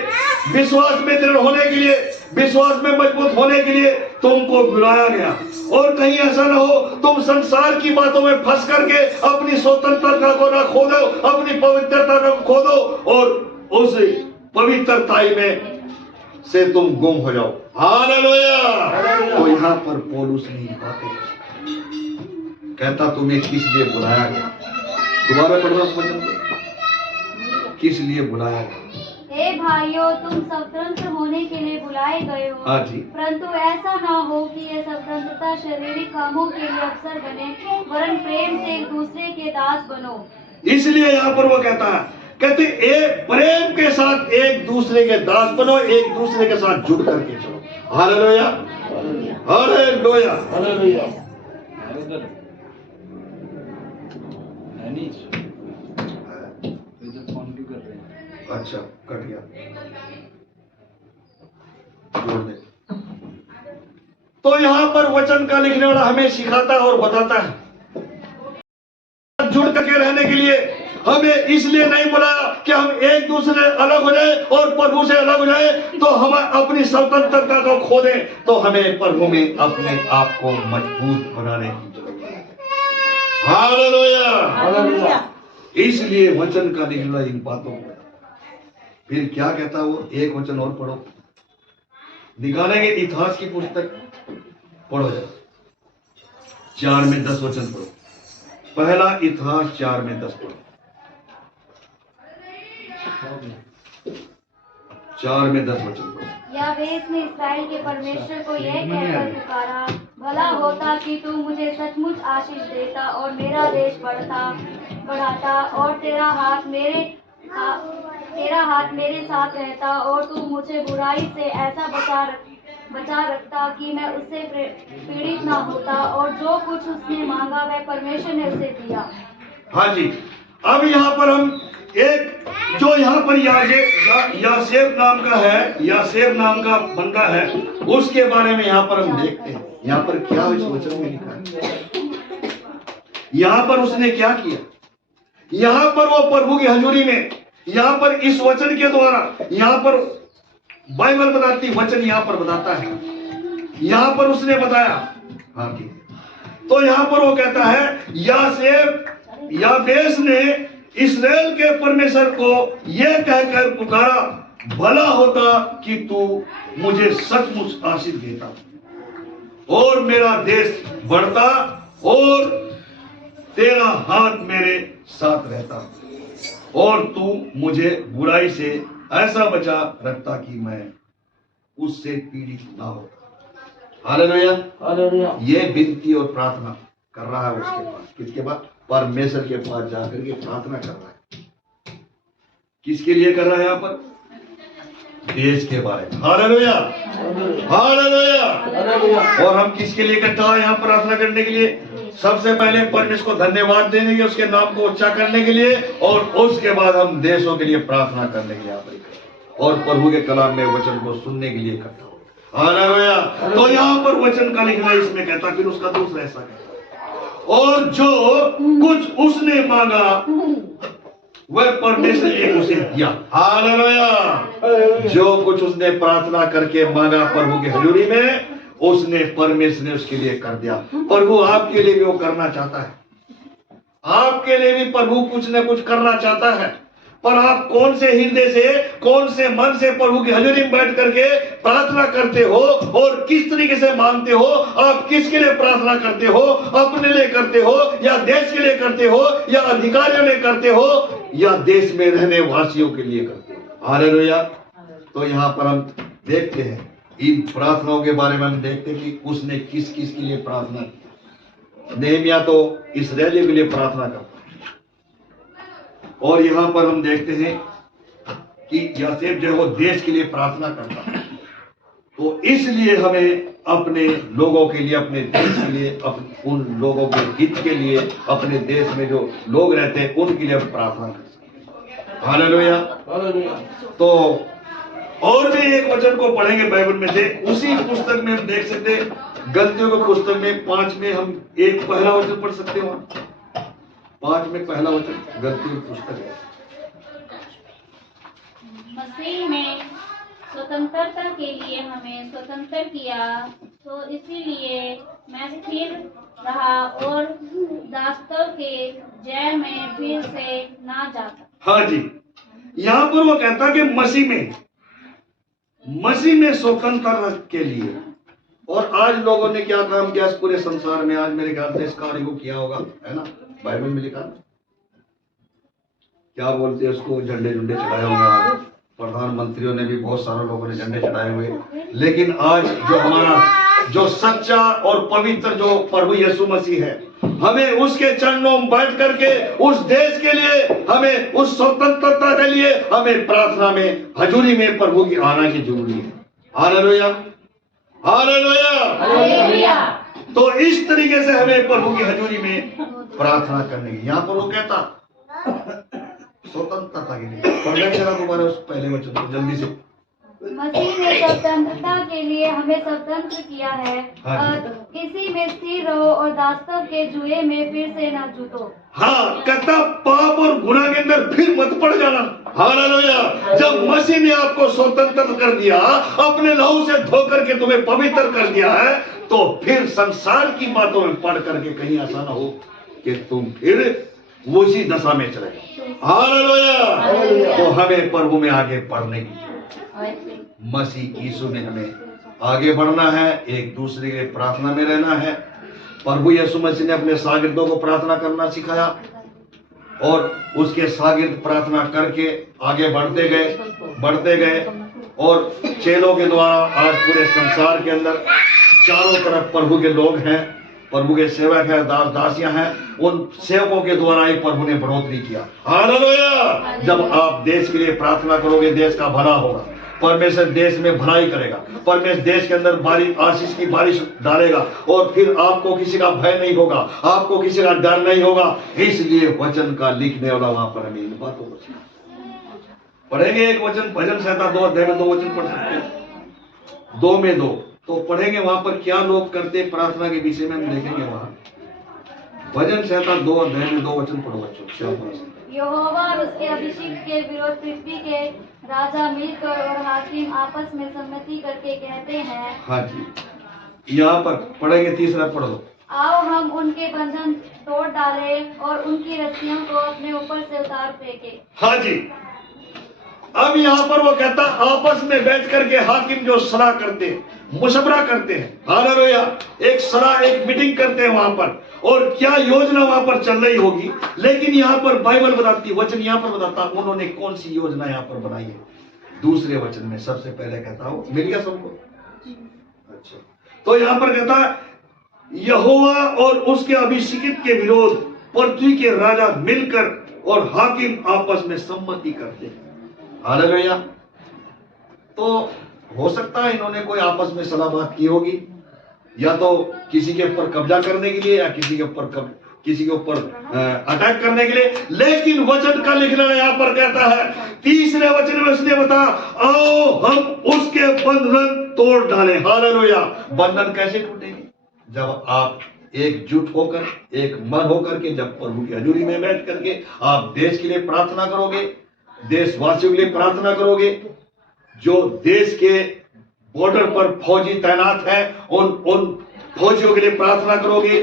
विश्वास में दृढ़ होने के लिए, विश्वास में मजबूत होने के लिए तुमको बुलाया गया। और कहीं ऐसा ना हो तुम संसार की बातों में फंस करके अपनी स्वतंत्रता को ना खो दो, अपनी पवित्रता को खो दो, और उस पवित्रताई में से तुम गुम हो जाओ। हालेलुया। तो यहाँ पर पौलुस ने बातें कहता तुम्हें किस लिए बुलाया गया? दोबारा पढ़ रहा उस वचन को, किस लिए बुलाया गया? हे भाइयों, तुम स्वतंत्र होने के लिए बुलाए गए हो, हाँ जी। परंतु ऐसा न हो कि यह स्वतंत्रता शारीरिक कामों के लिए अवसर बने, वरन प्रेम से एक दूसरे के दास बनो। इसलिए यहाँ पर वो कहता है, कहते एक प्रेम के साथ एक दूसरे के दास बनो, एक दूसरे के साथ जुड़ करके चलो। Hallelujah, hallelujah, hallelujah. अच्छा कट गया, जोड़ दे। तो यहाँ पर वचन का लिखने वाला हमें सिखाता है और बताता है, जुड़ करके रहने के लिए हमें इसलिए नहीं बुलाया कि हम एक दूसरे अलग हो जाए और प्रभु से अलग हो जाए तो हम अपनी स्वतंत्रता को खो दें, तो हमें प्रभु में अपने आप को मजबूत बनाने की जरूरत है। Hallelujah, hallelujah. इसलिए वचन का लिखना इन बातों को। फिर क्या कहता है वो, एक वचन और पढ़ो, निकालेंगे इतिहास की पुस्तक, पढ़ो जरा 4 में 10 वचन पढ़ो। पहला इतिहास 4 में 10 पढ़ो। 4 में 10 वचन पढ़ो। यावेस ने इस्राएल के परमेश्वर को यह कहकर पुकारा, भला होता कि तू मुझे सचमुच आशीष देता और मेरा देश बढ़ाता, और तेरा हाथ मेरे साथ रहता, और तू मुझे बुराई से ऐसा बचा रखता कि मैं उससे पीड़ित ना होता, और जो कुछ उसने मांगा वह परमेश्वर ने उसे दिया। हाँ जी, अब यहाँ पर हम एक जो यहाँ पर यासेब नाम का है, यासेब नाम का बंदा है, उसके बारे में यहाँ पर हम देखते हैं। यहाँ पर क्या इस वचन में लिखा है, यहाँ पर उसने क्या किया, यहाँ पर वो प्रभु की हजूरी में, यहाँ पर इस वचन के द्वारा, यहाँ पर बाइबल बताती, वचन यहाँ पर बताता है, यहाँ पर उसने बताया। हाँ जी, तो यहाँ पर वो कहता है याबेस ने इस्राएल के परमेश्वर को यह कहकर पुकारा, भला होता कि तू मुझे सचमुच आशीष देता और मेरा देश बढ़ता और तेरा हाथ मेरे साथ रहता, और तू मुझे बुराई से ऐसा बचा रखता कि मैं उससे पीड़ित ना होता। Hallelujah, hallelujah. ये विनती और प्रार्थना कर रहा है उसके पास, किसके पास? परमेश्वर के पास जाकर के प्रार्थना कर रहा है। किसके लिए कर रहा है? यहाँ पर देश के बारे में। Hallelujah, hallelujah, hallelujah. और हम किसके लिए इकट्ठा है यहाँ प्रार्थना करने के लिए? सबसे पहले परमेश्वर को धन्यवाद देने के लिए, उसके नाम को ऊंचा करने के लिए, और उसके बाद हम देशों के लिए प्रार्थना करने के लिए यहाँ पर और प्रभु के कलाम में वचन को सुनने के लिए इकट्ठा हो। हालेलुया। तो यहाँ पर वचन का लिखना इसमें कहता, फिर उसका दूसरा ऐसा कहता, और जो कुछ उसने मांगा वह परमेश्वर ने उसे दिया। हालेलुया। जो कुछ उसने प्रार्थना करके मांगा प्रभु की हजूरी में, उसने परमेश्वर ने उसके लिए कर दिया। प्रभु आपके लिए भी वो करना चाहता है, आपके लिए भी प्रभु कुछ न कुछ करना चाहता है। पर आप कौन से हृदय से, कौन से मन से प्रभु की हजूरी में बैठ करके प्रार्थना करते हो और किस तरीके से मांगते हो? आप किसके लिए प्रार्थना करते हो? अपने लिए करते हो या देश के लिए करते हो या अधिकारियों लिए करते हो या देश में रहने वासियों के लिए करते हो? हालेलुया। तो यहाँ पर हम देखते हैं इन प्रार्थनाओं के बारे में, हम देखते हैं कि उसने किस किस के लिए प्रार्थना की। नेहमिया तो इस्राएलियों के लिए प्रार्थना करता है, और यहां पर हम देखते हैं कि यासेब जो है वो देश के लिए प्रार्थना करता है। तो इसलिए हमें अपने लोगों के लिए, अपने देश के लिए, उन लोगों के हित के लिए, अपने देश में जो लोग रहते हैं उनके लिए प्रार्थना कर सकते हैं। हालेलुया। तो और भी एक वचन को पढ़ेंगे बाइबल में से, उसी पुस्तक में हम देख सकते हैं गलतियों की पुस्तक में 5 में हम एक पहला वचन पढ़ सकते हैं। वहां 5 में पहला वचन गलतियों की पुस्तक है। मसीह में स्वतंत्रता के लिए हमें स्वतंत्र किया, तो इसीलिए मैं स्थिर रहा और दास्तों के जय में फिर से ना जाता। हाँ जी, यहाँ पर वो कहता कि मसीह में स्वतंत्रता के लिए। और आज लोगों ने क्या काम किया इस पूरे संसार में? आज मेरे ख्याल से इस कार्य को किया होगा, है ना? बाइबल में लिखा, क्या बोलते हैं उसको, झंडे झंडे चढ़ाए होंगे। आज प्रधानमंत्रियों ने भी, बहुत सारे लोगों ने झंडे चढ़ाए हुए। लेकिन आज जो हमारा जो सच्चा और पवित्र जो प्रभु यीशु मसीह है, हमें उसके चरणों में बैठ करके उस देश के लिए, हमें उस स्वतंत्रता के लिए हमें प्रार्थना में, हजूरी में प्रभु की आना की जरूरी है। Hallelujah, hallelujah. तो इस तरीके से हमें प्रभु की हजूरी में प्रार्थना करने की। यहाँ पर वो कहता स्वतंत्रता के लिए। पढ़ना चला दोबारा उस पहले वचन को जल्दी से। मसीह ने स्वतंत्रता के लिए हमें स्वतंत्र किया है, हाँ इसी में स्थिर रहो और दास्तों के जुए में फिर से न जूतो। हाँ, कहता पाप और गुनाह के अंदर फिर मत पड़ जाना। हालेलुया। जब मसीह ने आपको स्वतंत्र कर दिया, अपने लहू से धो करके तुम्हें पवित्र कर दिया है, तो फिर संसार की बातों में पढ़ करके कहीं ऐसा ना हो कि तुम फिर उसी दशा में चले जाओ। हालेलुया। तो हमें प्रभु में आगे बढ़ने की, मसीह यीशु में हमें आगे बढ़ना है, एक दूसरे के प्रार्थना में रहना है। प्रभु यीशु मसीह ने अपने शागिर्दों को प्रार्थना करना सिखाया और उसके शागिर्द प्रार्थना करके आगे बढ़ते गए और चेलों के द्वारा आज पूरे संसार के अंदर चारों तरफ प्रभु के लोग हैं, प्रभु के सेवक हैं, दास दासियां हैं। उन सेवकों के द्वारा ही प्रभु ने बढ़ोतरी किया। हालेलुया। जब आप देश के लिए प्रार्थना करोगे, देश का भला होगा, परमेश्वर देश में भलाई करेगा, परमेश्वर देश के अंदर बारिश, आशीष की बारिश डालेगा और फिर आपको किसी का भय नहीं होगा, आपको किसी का डर नहीं होगा। इसलिए वचन का लिखने वाला वहां पर हमें इन बातों को पढ़ेंगे। एक वचन भजन संहिता 2 अध्याय में 2 वचन पढ़ सकते हैं, 2 में 2 तो पढ़ेंगे। वहां पर क्या लोग करते प्रार्थना के विषय में हम देखेंगे। वहां भजन संहिता 2 अध्याय में 2 वचन पढ़ो बच्चों। यहोवा और उसके अभिषेक के विरोध पृथ्वी के राजा मिलकर और हाकिम आपस में सम्मति करके कहते हैं। हाँ जी, यहाँ पर पढ़ेंगे, तीसरा पढ़ दो। आओ हम उनके बंधन तोड़ डालें और उनकी रस्सियों को अपने ऊपर से उतार फेंके। हाँ जी, अब यहाँ पर वो कहता आपस में बैठ करके हाकिम जो सलाह करते हैं, मुशवरा करते हैं। हालेलुया। एक सलाह, एक मीटिंग करते हैं वहां पर, और क्या योजना वहां पर चल रही होगी। लेकिन यहाँ पर बाइबल बताती, वचन यहाँ पर बताता उन्होंने कौन सी योजना यहाँ पर बनाई है। दूसरे वचन में सबसे पहले कहता हूं, मिल गया सबको? अच्छा, तो यहाँ पर कहता यहोवा और उसके अभिषेकित के विरोध पृथ्वी के राजा मिलकर और हाकिम आपस में सम्मति करते हैं। हालेलुया। तो हो सकता है इन्होंने कोई आपस में सलाह बात की होगी, या तो किसी के ऊपर कब्जा करने के लिए या किसी के ऊपर अटैक करने के लिए। लेकिन वचन का लिखना यहाँ पर कहता है, तीसरे वचन में उसने बता आओ हम उसके बंधन तोड़ डालें। हालेलुया। बंधन कैसे टूटेंगे? जब आप एकजुट होकर, एक मन होकर के, जब प्रभु की हजूरी में बैठ करके आप देश के लिए प्रार्थना करोगे, देशवासियों के लिए प्रार्थना करोगे, जो देश के बॉर्डर पर फौजी तैनात है, उन फौजियों के लिए प्रार्थना करोगे,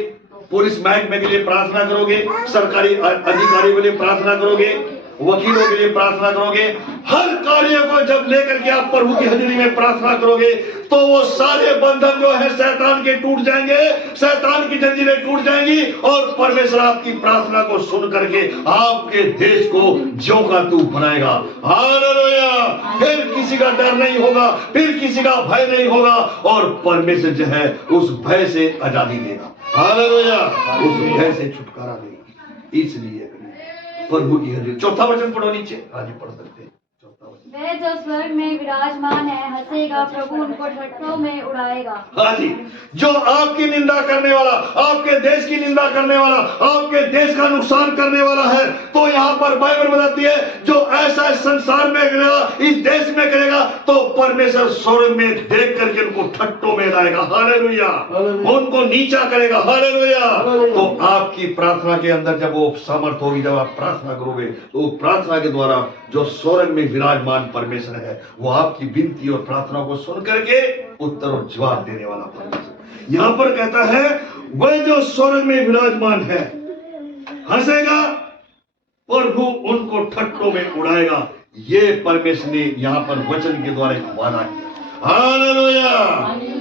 पुलिस महकमे के लिए प्रार्थना करोगे, सरकारी अधिकारियों के लिए प्रार्थना करोगे, वकीलों के लिए प्रार्थना करोगे। हर कार्य को जब लेकर के आप प्रभु की हजूरी में प्रार्थना करोगे तो वो सारे बंधन जो है शैतान के टूट जाएंगे, शैतान की जंजीरें टूट जाएंगी और परमेश्वर आपकी प्रार्थना को सुन करके आपके देश को ज्यों का त्यों बनाएगा। हालेलुया। फिर किसी का डर नहीं होगा, फिर किसी का भय नहीं होगा और परमेश्वर जो है उस भय से आजादी देगा। हालेलुया। उस भय से छुटकारा देगा। इसलिए प्रभु की हजूरी। चौथा वचन पढ़ो नीचे, आगे पढ़ सकते हैं। चौथा वचन। वह जो स्वर्ग में विराजमान है हंसेगा, प्रभु उनको ठट्ठों में उड़ाएगा। हाँ जी, जो आपकी निंदा करने वाला, आपके देश की निंदा करने वाला, आपके देश का नुकसान करने वाला है, तो यहाँ पर बाइबल बताती है जो ऐसा संसार में करेगा, इस देश में करेगा, तो परमेश्वर स्वर्ग में देख करके उनको ठट्ठों में लाएगा। हालेलुया। उनको नीचा करेगा। हालेलुया। तो आपकी प्रार्थना के अंदर जब वो सामर्थ होगी, जब आप प्रार्थना करोगे तो प्रार्थना के द्वारा जो स्वर्ग में विराजमान परमेश्वर है वो आपकी विनती और प्रार्थना को सुन करके उत्तर और जवाब देने वाला परमेश्वर। यहां पर कहता है वह जो स्वर्ग में विराजमान है हंसेगा, प्रभु उनको ठट्ठों में उड़ाएगा। ये परमेश्वर ने यहां पर वचन के द्वारा एक वादा किया। हालेलुया।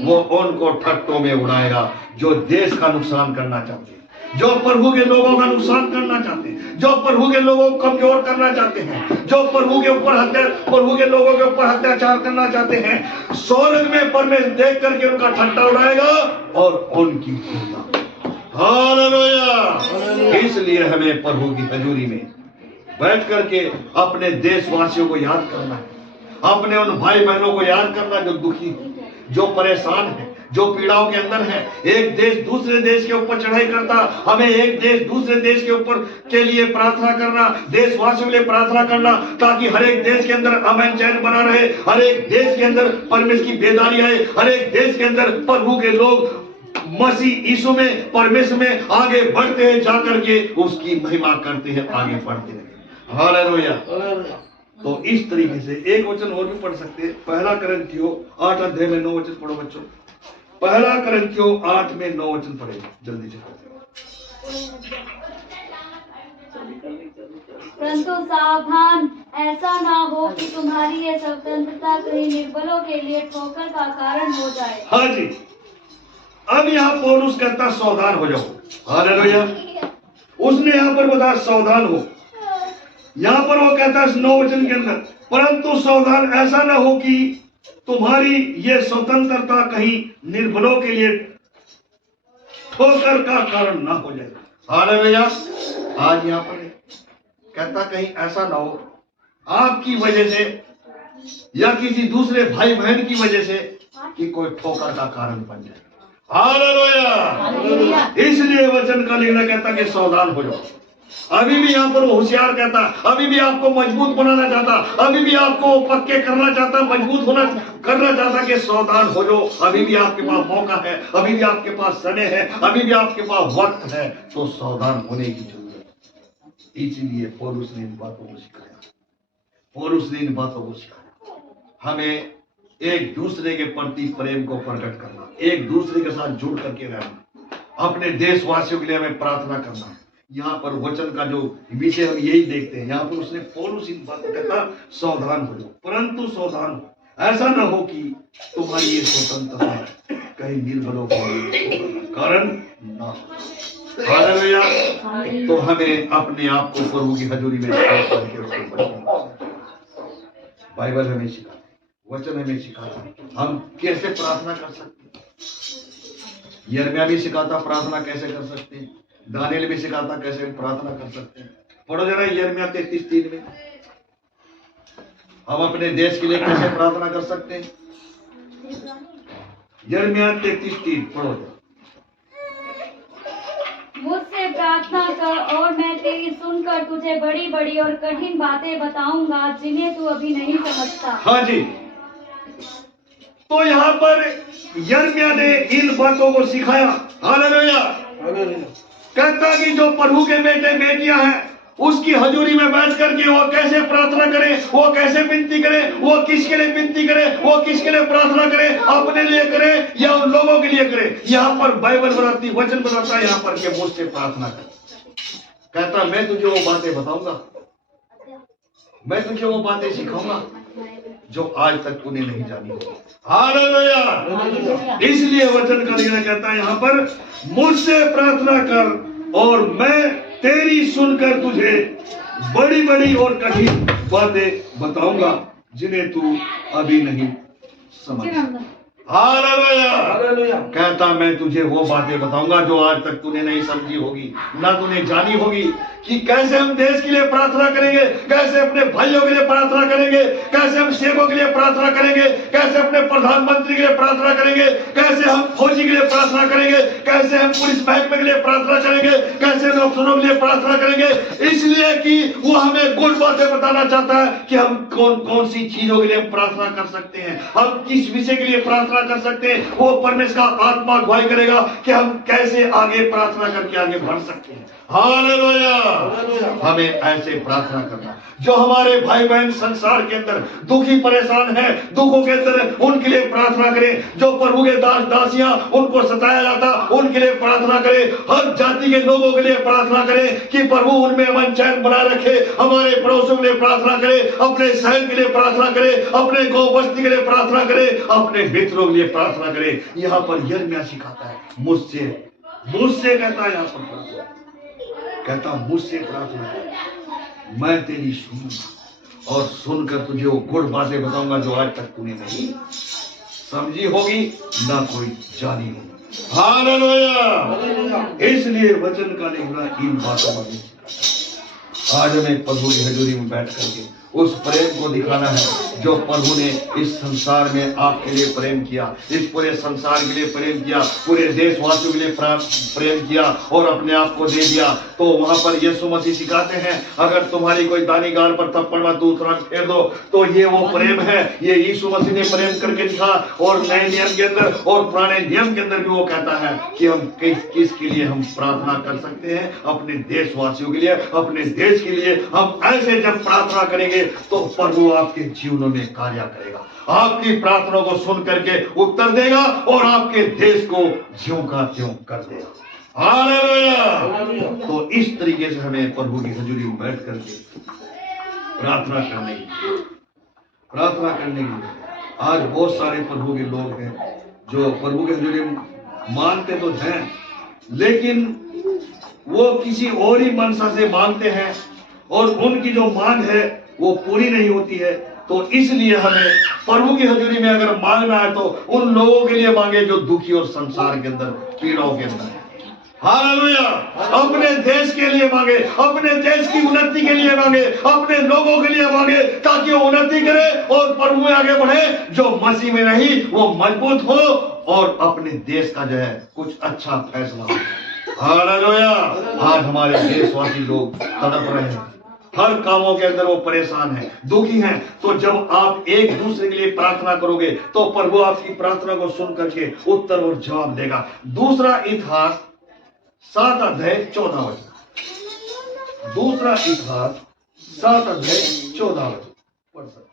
वो उनको ठट्ठों में उड़ाएगा जो देश का नुकसान करना चाहते हैं, जो प्रभु के लोगों का नुकसान करना चाहते हैं, जो प्रभु के लोगों को कमजोर करना चाहते हैं, जो प्रभु के लोगों के ऊपर अत्याचार करना चाहते हैं। स्वर्ग में परमेश्वर देख करके उनका ठट्ठा उड़ाएगा और उनकी निंदा। हालेलुया। इसलिए हमें प्रभु की हजूरी में बैठ करके अपने देशवासियों को याद करना है, अपने उन भाई बहनों को याद करना जो दुखी है, जो परेशान है, जो पीड़ाओं के अंदर है। एक देश दूसरे देश के ऊपर चढ़ाई करता, हमें एक देश दूसरे देश के ऊपर के लिए प्रार्थना करना, देशवासियों के लिए प्रार्थना करना, ताकि हर एक देश के अंदर अमन चैन बना रहे, हर एक देश के अंदर परमेश्वर की बेदारी आए, हर एक देश के अंदर प्रभु के लोग मसीह यीशु में, परमेश्वर में आगे बढ़ते हैं, जाकर के उसकी महिमा करते हैं, आगे बढ़ते हैं। हालेलुया। तो इस तरीके से एक वचन और भी पढ़ सकते हैं। पहला करंथियों 8 अध्याय में 9 वचन पढ़ो बच्चों। पहला करंथियों 8 में 9 वचन पढ़े जल्दी से। परंतु सावधान, ऐसा ना हो कि तुम्हारी ये स्वतंत्रता कहीं निर्बलों के लिए ठोकर का कारण हो जाए। हाँ जी। अब यहाँ पौलुस कहता सावधान हो जाओ। हालेलुया। उसने यहाँ पर बताया सावधान हो। यहाँ पर वो कहता है 9 वचन के अंदर, परंतु सावधान ऐसा ना हो कि तुम्हारी ये स्वतंत्रता कहीं निर्बलों के लिए ठोकर का कारण ना हो जाए। हालेलुया। आज यहाँ पर कहता कहीं ऐसा ना हो आपकी वजह से या किसी दूसरे भाई बहन की वजह से कि कोई ठोकर का कारण बन जाए। हालेलुया। इसलिए वचन का लिखना कहता कि सावधान हो जाओ। अभी भी यहाँ पर वो होशियार कहता, अभी भी आपको मजबूत बनाना चाहता, अभी भी आपको पक्के करना चाहता, मजबूत करना चाहता कि सावधान हो जाओ। अभी भी आपके पास मौका है, अभी भी आपके पास समय है, अभी भी आपके पास वक्त है, तो सावधान होने की जरूरत है। इसीलिए पौलुस ने इन बातों को सिखाया। पौलुस ने इन बातों को सिखाया हमें एक दूसरे के प्रति प्रेम को प्रकट करना, एक दूसरे के साथ जुड़ करके रहना, अपने देशवासियों के लिए हमें प्रार्थना करना है। यहाँ पर वचन का जो विषय हम यही देखते हैं। यहाँ पर उसने पौलुस इन बातों कहता सावधान हो जाओ, परंतु सावधान हो, ऐसा न हो कि तुम्हारी ये स्वतंत्रता कहीं निर्बलों के कारण ना हो। हालेलुया। तो हमें अपने आप को प्रभु की हजूरी में बाइबल हमें सिखाता है, वचन हमें सिखाता है हम कैसे प्रार्थना कर सकते हैं। यिर्मयाह भी सिखाता प्रार्थना कैसे कर सकते हैं, दानिएल भी सिखाता कैसे प्रार्थना कर सकते हैं। पढ़ो जरा यिर्मयाह 33:3 में हम अपने देश के लिए कैसे प्रार्थना कर सकते हैं। यिर्मयाह 33:3 पढ़ो जरा। मुझसे प्रार्थना कर और मैं तेरी सुनकर तुझे बड़ी बड़ी और कठिन बातें बताऊंगा जिन्हें तू अभी नहीं समझता। हाँ जी। तो यहाँ पर यिर्मयाह ने इन बातों को सिखाया। हालेलुया। कहता कि जो प्रभु के बेटे बेटियां हैं उसकी हजूरी में बैठ करके वो कैसे प्रार्थना करे, वो कैसे विनती करे, वो किसके लिए विनती करे, वो किसके लिए प्रार्थना करे, अपने लिए करे या उन लोगों के लिए करे। यहाँ पर बाइबल बनाती, वचन बनाता है यहाँ पर कि मुझसे प्रार्थना कर। कहता मैं तुझे वो बातें बताऊंगा, मैं तुझे वो बातें सिखाऊंगा जो आज तक तूने नहीं जानी। हालेलुया। इसलिए वचन का लिखना कहता है यहाँ पर, मुझसे प्रार्थना कर और मैं तेरी सुनकर तुझे बड़ी बड़ी और कठिन बातें बताऊंगा जिन्हें तू अभी नहीं समझ। हालेलुया। कहता मैं तुझे वो बातें बताऊंगा जो आज तक तूने नहीं समझी होगी, ना तूने जानी होगी, कि कैसे हम देश के लिए प्रार्थना करेंगे, कैसे अपने भाइयों के लिए प्रार्थना करेंगे, कैसे हम सेवकों के लिए प्रार्थना करेंगे, कैसे अपने प्रधानमंत्री के लिए प्रार्थना करेंगे, कैसे हम फौजी के लिए प्रार्थना करेंगे, कैसे हम पुलिस महकमे के लिए प्रार्थना करेंगे, कैसे हम अफसरों के लिए प्रार्थना करेंगे। इसलिए कि वो हमें गुड बातें बताना चाहता है कि हम कौन कौन सी चीजों के लिए हम प्रार्थना कर सकते हैं, हम किस विषय के लिए प्रार्थना कर सकते हैं। वो परमेश्वर का आत्मा अगुवाई करेगा कि हम कैसे आगे प्रार्थना करके आगे बढ़ सकते हैं। हालेलुया। हमें ऐसे प्रार्थना करना, जो हमारे भाई बहन संसार के अंदर दुखी परेशान है, दुखों के अंदर उनके लिए प्रार्थना करें। जो प्रभु के दास दासियां उनको सताया जाता, उनके लिए प्रार्थना करें। हर जाति के लोगों के लिए प्रार्थना करें कि प्रभु उनमें अमन चैन बनाए रखे। हमारे पड़ोसियों के लिए प्रार्थना करें, अपने शहर के लिए प्रार्थना करें, अपने गांव बस्ती के लिए प्रार्थना करें, अपने मित्रों के लिए प्रार्थना करें। यहाँ पर यिर्मयाह सिखाता है, मुझसे कहता है, यहाँ पर कहता मुझसे प्रार्थना कर, मैं तेरी सुनूंगा और सुनकर तुझे वो गुड़ बातें बताऊंगा जो आज तक तूने नहीं समझी होगी, ना कोई जानी होगी। हालेलुया। इसलिए वचन का लिखना इन बातों में आज हमें प्रभु की हजूरी में बैठ करके उस प्रेम को दिखाना है जो प्रभु ने इस संसार में आपके लिए प्रेम किया, इस पूरे संसार के लिए प्रेम किया, पूरे देशवासियों के लिए प्रेम किया और अपने आप को दे दिया। तो वहां पर यीशु मसीह सिखाते हैं, अगर तुम्हारी कोई दानी गाल पर थप्पड़ में दूसरा फेर दो, तो ये वो प्रेम है। ये यीशु मसीह ने प्रेम करके दिखा। और नए नियम के अंदर और पुराने नियम के अंदर भी वो कहता है कि हम किसके लिए हम प्रार्थना कर सकते हैं, अपने देशवासियों के लिए, अपने देश के लिए। हम ऐसे जब प्रार्थना करेंगे तो प्रभु आपके जीवनों में कार्य करेगा, आपकी प्रार्थना को सुन करके उत्तर देगा और आपके देश को ज्यों का त्यों कर देगा। हालेलुया। तो इस तरीके से हमें प्रभु की हजूरी में बैठ करके प्रार्थना करने के लिए आज बहुत सारे प्रभु के लोग हैं जो प्रभु की हजूरी में मानते तो हैं, लेकिन वो किसी और ही मनसा से मांगते हैं और उनकी जो मांग है वो पूरी नहीं होती है। तो इसलिए हमें प्रभु की हजूरी में अगर मांगना है तो उन लोगों के लिए मांगे जो दुखी और संसार के अंदर पीड़ाओं के अंदर है। हालेलुया। अपने देश के लिए मांगे, अपने देश की उन्नति के लिए मांगे, अपने लोगों के लिए मांगे, ताकि वो उन्नति करे और प्रभु में आगे बढ़े। जो मसीह में नहीं वो मजबूत हो और अपने देश का जो है कुछ अच्छा फैसला हो। हालेलुया। आज हमारे देशवासी लोग तड़प रहे हैं, हर कामों के अंदर वो परेशान है, दुखी हैं। तो जब आप एक दूसरे के लिए प्रार्थना करोगे तो प्रभु आपकी प्रार्थना को सुन करके उत्तर और जवाब देगा। दूसरा इतिहास 7 अध्याय 14 वचन। दूसरा इतिहास 7 अध्याय 14 वचन पढ़ सकते।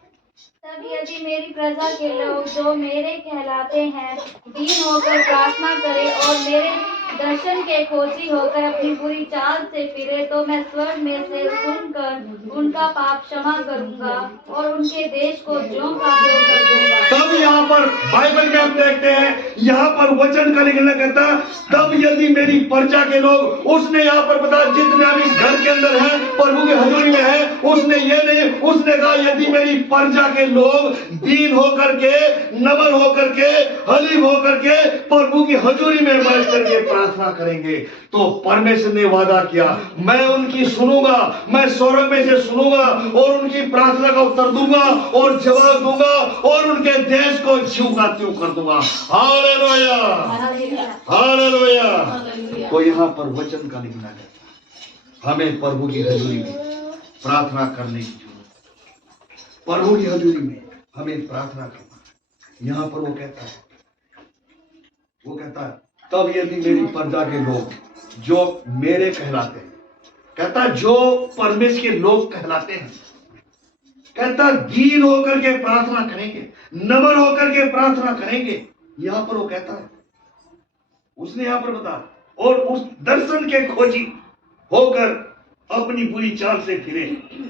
तब यदि मेरी प्रजा के लोग जो मेरे कहलाते हैं दीन होकर प्रार्थना करें और मेरे दर्शन के खोजी होकर अपनी बुरी चाल से फिरे, तो मैं स्वर्ग में से सुनकर उनका पाप क्षमा करूंगा और उनके देश को ज्यों का त्यों कर दूंगा। तब यहाँ पर बाइबल में हम देखते हैं, यहाँ पर वचन का लिखना कहता, तब यदि मेरी प्रजा के लोग, उसने यहाँ पर बताया जितने हम इस घर के अंदर हैं, प्रभु के हजूरी में है, उसने ये नहीं, उसने कहा यदि मेरी प्रजा के लोग दीन होकर के, नम्र होकर के, हलीम होकर के प्रभु की हजूरी में बैठ करके प्रार्थना करेंगे, तो परमेश्वर ने वादा किया, मैं उनकी सुनूंगा, मैं स्वर्ग में से सुनूंगा और उनकी प्रार्थना का उत्तर दूंगा और जवाब दूंगा और उनके देश को ज्यों का त्यों कर दूंगा। हालेलुया। हालेलुया। तो यहाँ पर वचन का लिखना है, हमें प्रभु की हजूरी में प्रार्थना करने की जरूरत। प्रभु की हजूरी में हमें प्रार्थना करना। यहाँ पर वो कहता है तब यदि मेरी प्रजा के लोग जो मेरे कहलाते हैं, कहता जो परमेश्वर के लोग कहलाते हैं, कहता दीन होकर के प्रार्थना करेंगे, नम्र होकर के प्रार्थना करेंगे, यहां पर वो कहता है, उसने यहां पर बता, और उस दर्शन के खोजी होकर अपनी बुरी चाल से फिरे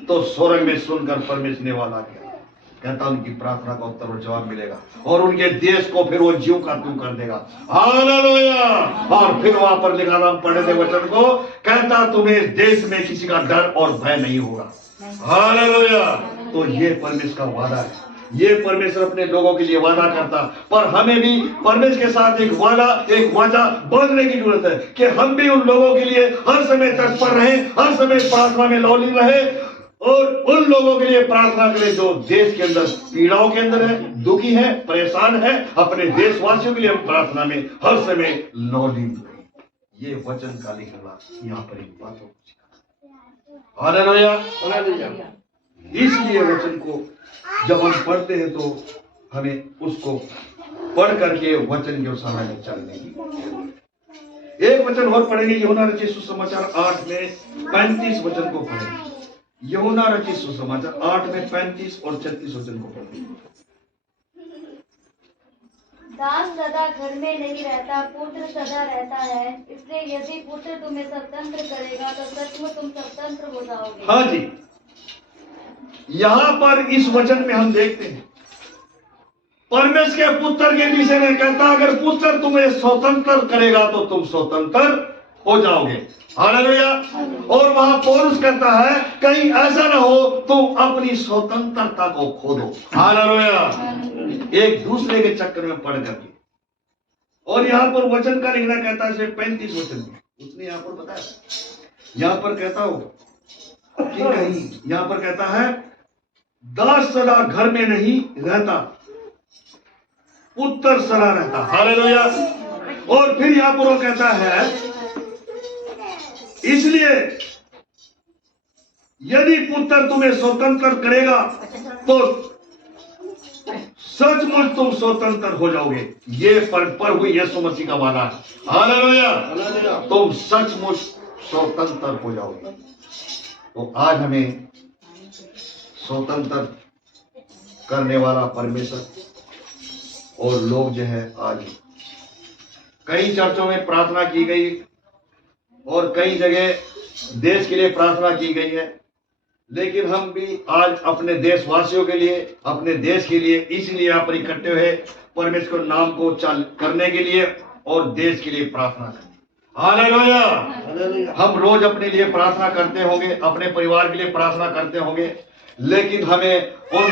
तो स्वर्ग में सुनकर परमेश्वर ने वाला किया, कहता उनकी प्रार्थना का उत्तर और जवाब मिलेगा और उनके देश को फिर वो ज्यों का त्यों कर देगा। हालेलुया। और फिर वहां पर लिखा था, पढ़े थे वचन को, कहता तुम्हें देश में किसी का डर और भय नहीं होगा। हालेलुया। तो ये परमेश्वर का वादा है, ये परमेश्वर अपने लोगों के लिए वादा करता, पर हमें भी परमेश्वर के साथ एक वादा बांधने की जरूरत है कि हम भी उन लोगों के लिए हर समय तत्पर रहे, हर समय प्रार्थना में लौली रहे और उन लोगों के लिए प्रार्थना करें जो देश के अंदर पीड़ाओं के अंदर है, दुखी है, परेशान है। अपने देशवासियों के लिए हम प्रार्थना में हर समय लौली रहे। ये वचन का लिखना यहाँ पर एक बात हो। हालेलुया। इसलिए वचन को जब हम पढ़ते हैं तो हमें उसको पढ़ करके वचन के समय में चलने की। एक वचन और पढ़ेंगे, यूहन्ना रचित सुसमाचार 8 में 35 वचन को पढ़ेंगे। यूहन्ना रचित सुसमाचार 8 में 35 और 36 वचन को पढ़ेंगे। दास सदा घर में नहीं रहता, पुत्र सदा रहता है। इसलिए यदि पुत्र तुम्हें स्वतंत्र करेगा तो सचमुच तुम स्वतंत्र हो जाओगे। हाँ जी, यहां पर इस वचन में हम देखते हैं परमेश्वर के पुत्र के विषय में कहता, अगर पुत्र तुम्हें स्वतंत्र करेगा तो तुम स्वतंत्र हो जाओगे। हालेलुया। और वहां पौलुस कहता है कहीं ऐसा ना हो तुम अपनी स्वतंत्रता को खो दो। हालेलुया। एक दूसरे के चक्कर में पड़ करके। और यहां पर वचन का लिखना कहता है 35 वचन में, उसने यहां पर बताया, यहां पर कहता हो कि कहीं यहां पर कहता है दास सदा घर में नहीं रहता, पुत्र सदा रहता। हालेलुया। और फिर यहां पर वो कहता है इसलिए यदि पुत्र तुम्हें स्वतंत्र करेगा तो सचमुच तुम स्वतंत्र हो जाओगे। ये प्रभु यीशु मसीह का वादा है। हालेलुया। तुम सचमुच स्वतंत्र हो जाओगे। तो आज हमें स्वतंत्र करने वाला परमेश्वर और लोग जो है, आज कई चर्चों में प्रार्थना की गई और कई जगह देश के लिए प्रार्थना की गई है, लेकिन हम भी आज अपने देशवासियों के लिए, अपने देश के लिए इसलिए यहाँ पर इकट्ठे हुए परमेश्वर नाम को चल करने के लिए और देश के लिए प्रार्थना करने। हालेलुया। हम रोज अपने लिए प्रार्थना करते होंगे, अपने परिवार के लिए प्रार्थना करते होंगे, लेकिन हमें उस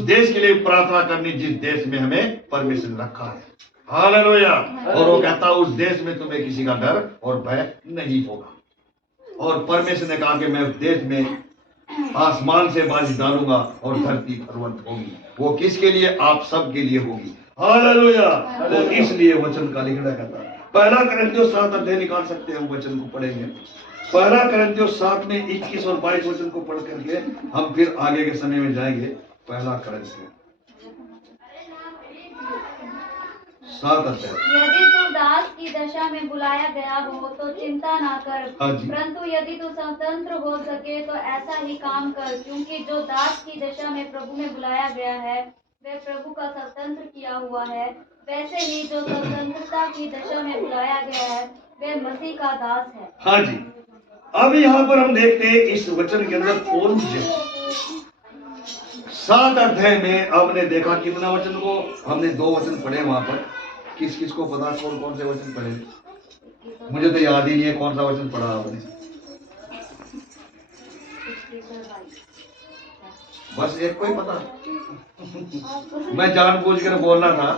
देश के लिए प्रार्थना करनी जिस देश में हमें परमेश्वर ने रखा है। हालेलुया। और वो कहता उस देश में तुम्हें किसी का डर और भय नहीं होगा। और परमेश्वर ने कहा कि मैं उस देश में आसमान से बारिश डालूंगा और धरती फलवंत होगी। वो किसके लिए? आप सब के लिए होगी। हालेलुया। तो इसलिए वचन का लिखना कहता है, पहला कोरिन्थियों 7 अध्याय निकाल सकते हैं, हम वचन को पढ़ेंगे। पहला कोरिन्थियों 7 में 21 और 22 वचन को पढ़ करके हम फिर आगे के समय में जाएंगे। पहला कोरिन्थियों 7 अध्याय। यदि तू दास की दशा में बुलाया गया हो तो चिंता ना कर, परंतु यदि तू स्वतंत्र हो सके तो ऐसा ही काम कर, क्योंकि जो दास की दशा में प्रभु में बुलाया गया है वह प्रभु का स्वतंत्र किया हुआ है। वैसे ही जो स्वतंत्रता की दशा में बुलाया गया है वह मसीह का दास है। हाँ जी। अब यहाँ पर हम देखते हैं इस वचन के अंदर कौन 7 अध्याय में हमने देखा कितना वचन को, हमने 2 वचन पढ़े वहां पर। किस किस को पता कौन कौन से वचन पढ़े? मुझे तो याद ही नहीं है कौन सा वचन पढ़ा आपने। बस एक को ही पता। मैं जानबूझ कर बोलना था,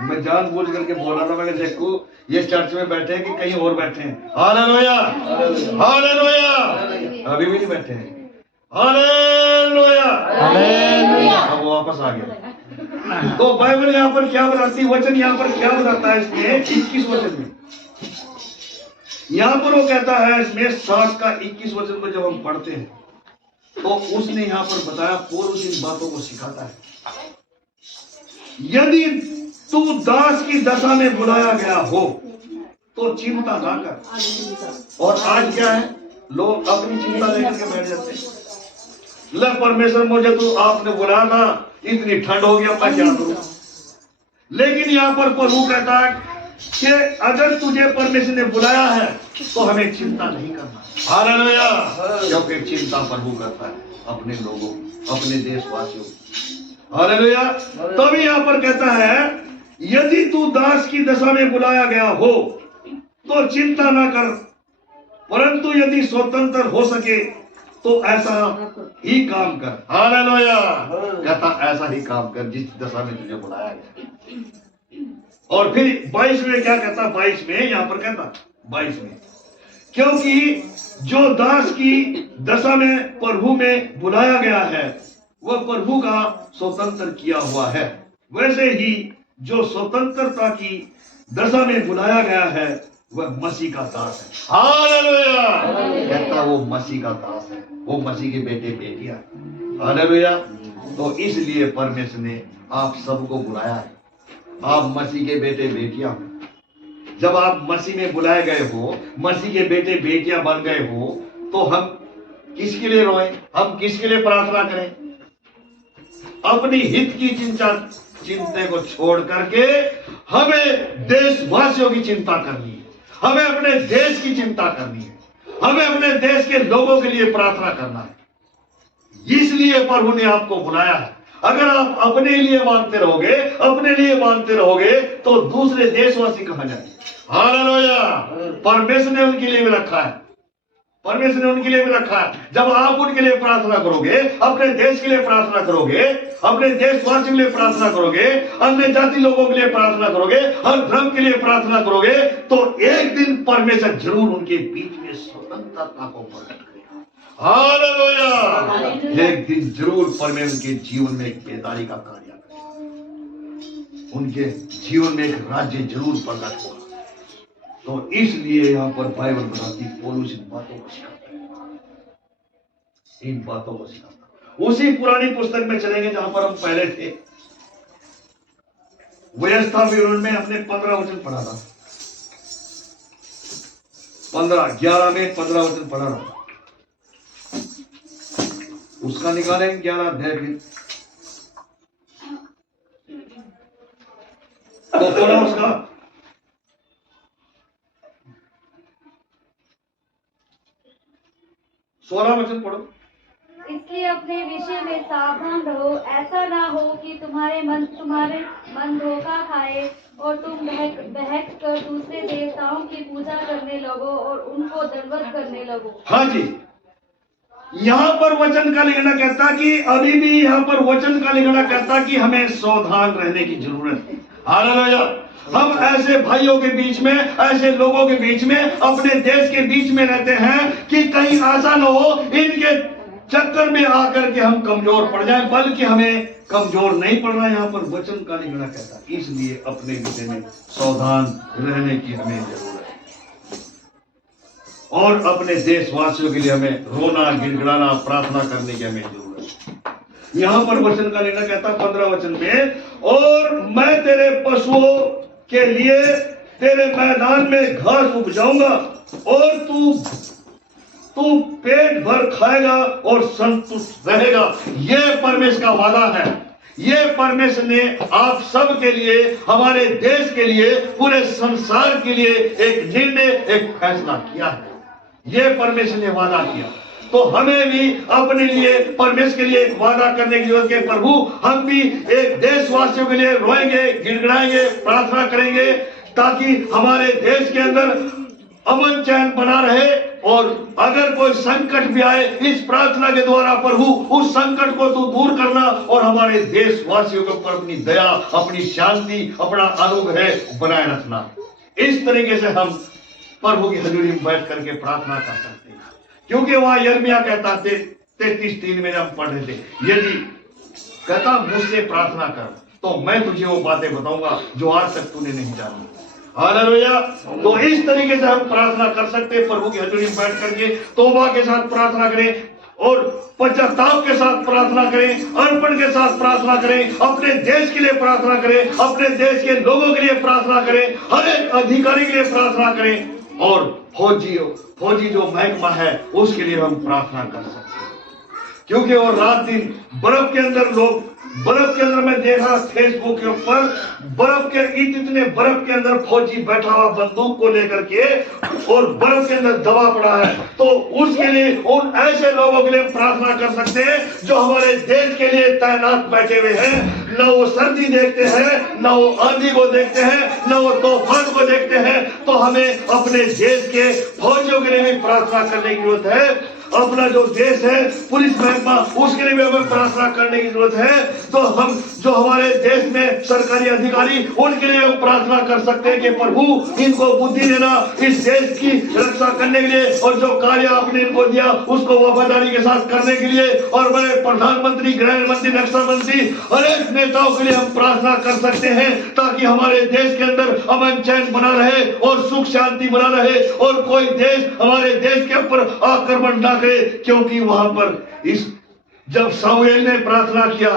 मैं जानबूझ करके बोला था, मैं देखो ये चर्च में बैठे हैं कि कहीं और बैठे हैं। हालेलुया। हालेलुया। अभी भी नहीं बैठे हैं। हालेलुया। हालेलुया। अब वापस आ गया। तो बाइबल यहाँ पर क्या बताती, वचन यहाँ पर क्या बताता है? इसमें 21 वचन में यहाँ पर वो कहता है, इसमें 7 का 21 वचन को जब हम पढ़ते हैं तो उसने यहाँ पर बताया, पौलुस इन बातों को सिखाता है। यदि तू दास की दशा में बुलाया गया हो तो चिंता ना कर। और आज क्या है? लोग अपनी चिंता लेकर के बैठ जाते हैं। ले परमेश्वर, मुझे तो आपने बुलाया था, इतनी ठंड हो गई, अब मैं क्या करूं? लेकिन यहाँ पर प्रभु कहता है कि अगर तुझे परमेश्वर ने बुलाया है तो हमें चिंता नहीं करना। हालेलुया! क्योंकि चिंता प्रभु करता है अपने लोगों, अपने देशवासियों। हालेलुया! तभी यहाँ पर कहता है, यदि तू दास की दशा में बुलाया गया हो तो चिंता ना कर, परंतु यदि स्वतंत्र हो सके तो ऐसा ही काम कर। हालेलुया! कहता ऐसा ही काम कर जिस दशा में तुझे बुलाया गया। और फिर 22 में क्या कहता? 22 में यहाँ पर कहता 22 में, क्योंकि जो दास की दशा में प्रभु में बुलाया गया है वह प्रभु का स्वतंत्र किया हुआ है, वैसे ही जो स्वतंत्रता की दशा में बुलाया गया है वह मसीह का दास है। हालेलुया! कहता वो मसीह का दास है, वो मसीह के बेटे बेटियां। हालेलुया! तो इसलिए परमेश्वर ने आप सबको बुलाया है, आप मसीह के बेटे बेटियां हो। जब आप मसीह में बुलाए गए हो, मसीह के बेटे बेटियां बन गए हो, तो हम किसके लिए रोएं? हम किसके लिए प्रार्थना करें? अपनी हित की चिंता को छोड़ करके हमें देशवासियों की चिंता करनी है, हमें अपने देश की चिंता करनी है, हमें अपने देश के लोगों के लिए प्रार्थना करना है। इसलिए प्रभु ने आपको बुलाया है। अगर आप अपने लिए मांगते रहोगे, अपने लिए मांगते रहोगे, तो दूसरे देशवासी कहां जाएंगे? हालेलुया! परमेश्वर ने उनके लिए भी रखा है, परमेश्वर ने उनके लिए भी रखा है। जब आप उनके लिए प्रार्थना करोगे, अपने देश के लिए प्रार्थना करोगे, अपने देशवासियों के लिए प्रार्थना करोगे, अन्य जाति लोगों के लिए प्रार्थना करोगे, हर धर्म के लिए प्रार्थना करोगे, तो एक दिन परमेश्वर जरूर उनके बीच में स्वतंत्रता को प्रकट करेगा। हालेलुया! एक दिन जरूर परमेश्वर के जीवन में एक बेदारी का कार्य करेगा, उनके जीवन में एक राज्य जरूर प्रकट होगा। तो इसलिए यहाँ पर बाइबल बताती, पौलुस इन बातों को सिखाता है, इन बातों को सिखाता है। उसी पुरानी पुस्तक में चलेंगे जहां पर हम पहले थे, व्यवस्था विवरण में हमने 15 वचन पढ़ा था, 11 में 15 वचन पढ़ा था। उसका निकालेंगे 11 अध्याय फिर तो पढ़ा उसका 16 वचन पढ़ो। इसलिए अपने विषय में सावधान रहो, ऐसा ना हो कि तुम्हारे मन धोखा खाए और तुम बहक कर दूसरे देवताओं की पूजा करने लगो और उनको दंडवत करने लगो। हाँ जी, यहाँ पर वचन का लिखना कहता कि अभी भी यहाँ पर वचन का लिखना कहता कि हमें सावधान रहने की जरूरत है। हालेलुया! हम ऐसे भाइयों के बीच में, ऐसे लोगों के बीच में, अपने देश के बीच में रहते हैं कि कहीं ऐसा न हो इनके चक्कर में आकर के हम कमजोर पड़ जाएं, बल्कि हमें कमजोर नहीं पड़ना। यहाँ पर वचन का लिखना कहता, इसलिए अपने विषय में सावधान रहने की हमें जरूरत है और अपने देशवासियों के लिए हमें रोना, गिड़गिड़ाना, प्रार्थना करने की हमें जरूरत है। यहाँ पर वचन का लेना कहता 15 वचन में, और मैं तेरे पशुओं के लिए तेरे मैदान में घास उपजाऊंगा और तू पेट भर खाएगा और संतुष्ट रहेगा। यह परमेश्वर का वादा है। ये परमेश्वर ने आप सब के लिए, हमारे देश के लिए, पूरे संसार के लिए एक निर्णय, एक फैसला किया है। ये परमेश्वर ने वादा किया, तो हमें भी अपने लिए परमेश्वर के लिए एक वादा करने की जरूरत है। प्रभु, हम भी एक देशवासियों के लिए रोएंगे, गिड़गिड़ाएंगे, प्रार्थना करेंगे ताकि हमारे देश के अंदर अमन चैन बना रहे, और अगर कोई संकट भी आए, इस प्रार्थना के द्वारा प्रभु उस संकट को तू दूर करना और हमारे देशवासियों के ऊपर अपनी दया, अपनी शांति, अपना अनुग्रह बनाए रखना। इस तरीके से हम प्रभु की हजूरी में बैठ करके प्रार्थना कर सकते हैं, क्योंकि वहां यिर्मयाह कहता थे 33:3 में हम पढ़ रहे थे, यदि कहता मुझसे प्रार्थना कर तो मैं तुझे वो बातें बताऊंगा जो आज तक तूने नहीं जानी। हालेलुया! तो इस तरीके से हम प्रार्थना कर सकते हैं, प्रभु की हजूरी में बैठ करके तौबा के साथ प्रार्थना करें और पश्चाताप के साथ प्रार्थना करें, अर्पण के साथ प्रार्थना करें, अपने देश के लिए प्रार्थना करें, अपने देश के लोगों के लिए प्रार्थना करें, हर एक अधिकारी के लिए प्रार्थना करें, और फौजी जो महकमा है उसके लिए हम प्रार्थना कर सकते हैं, क्योंकि और रात दिन बर्फ के अंदर मैं देखा फेसबुक के ऊपर इतने बर्फ के अंदर फौजी बैठा हुआ बंदूक को लेकर के और बर्फ के अंदर दबा पड़ा है। तो उसके लिए उन ऐसे लोगों के लिए प्रार्थना कर सकते हैं जो हमारे देश के लिए तैनात बैठे हुए हैं। न वो सर्दी देखते हैं, न वो आंधी को देखते हैं, न वो तूफान को देखते हैं। तो हमें अपने देश के फौजियों के लिए भी प्रार्थना करने की जरूरत है। अपना जो देश है पुलिस महकमा उसके लिए भी हमें प्रार्थना करने की जरूरत है। तो हम जो हमारे देश में सरकारी अधिकारी उनके लिए हम प्रार्थना कर सकते हैं कि प्रभु इनको बुद्धि देना इस देश की रक्षा करने के लिए, और जो कार्य आपने इनको दिया उसको वफादारी के साथ करने के लिए। और बड़े प्रधानमंत्री, गृह मंत्री, रक्षा मंत्री, अनेक नेताओं के लिए हम प्रार्थना कर सकते हैं ताकि हमारे देश के अंदर अमन चैन बना रहे और सुख शांति बना रहे और कोई देश हमारे देश के ऊपर आक्रमण ना करे। क्योंकि वहां पर जब सामुएल ने प्रार्थना किया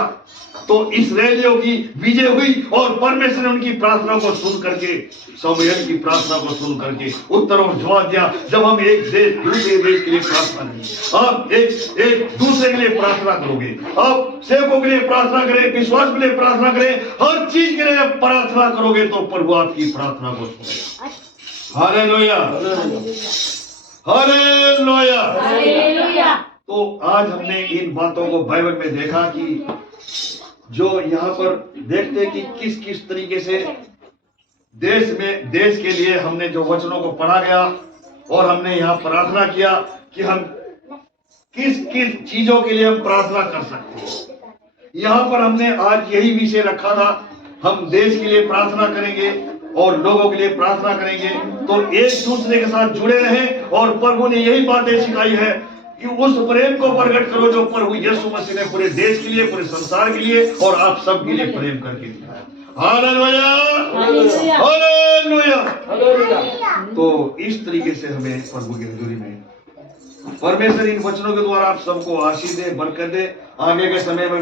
तो इस्राएलियों की विजय हुई और परमेश्वर ने उनकी प्रार्थना को सुन करके, सामुएल की प्रार्थना को सुन करके उत्तर और जवाब दिया। जब हम एक देश दूसरे देश के लिए प्रार्थना करेंगे, आप एक दूसरे के लिए प्रार्थना करोगे, आप सेवकों के लिए प्रार्थना करें, विश्वास के लिए प्रार्थना करें, हर चीज के लिए प्रार्थना करोगे तो प्रभु आपकी प्रार्थना को सुनेगा। Hallelujah, hallelujah, hallelujah. तो आज हमने इन बातों को बाइबल में देखा कि जो यहाँ पर देखते कि किस किस तरीके से देश के लिए हमने जो वचनों को पढ़ा गया और हमने यहाँ प्रार्थना किया कि हम किस किस चीजों के लिए हम प्रार्थना कर सकते हैं। यहाँ पर हमने आज यही विषय रखा था, हम देश के लिए प्रार्थना करेंगे और लोगों के लिए प्रार्थना करेंगे। तो एक दूसरे के साथ जुड़े रहें और प्रभु ने यही बातें सिखाई है कि उस प्रेम को प्रकट करो जो प्रभु यीशु मसीह ने पूरे देश के लिए, पूरे संसार के लिए और आप सब के लिए प्रेम करके दिखाया। Hallelujah, hallelujah. तो इस तरीके से हमें प्रभु की हजूरी में परमेश्वर इन वचनों के द्वारा आप सबको आशीष दे, बरकत दे। आगे के समय में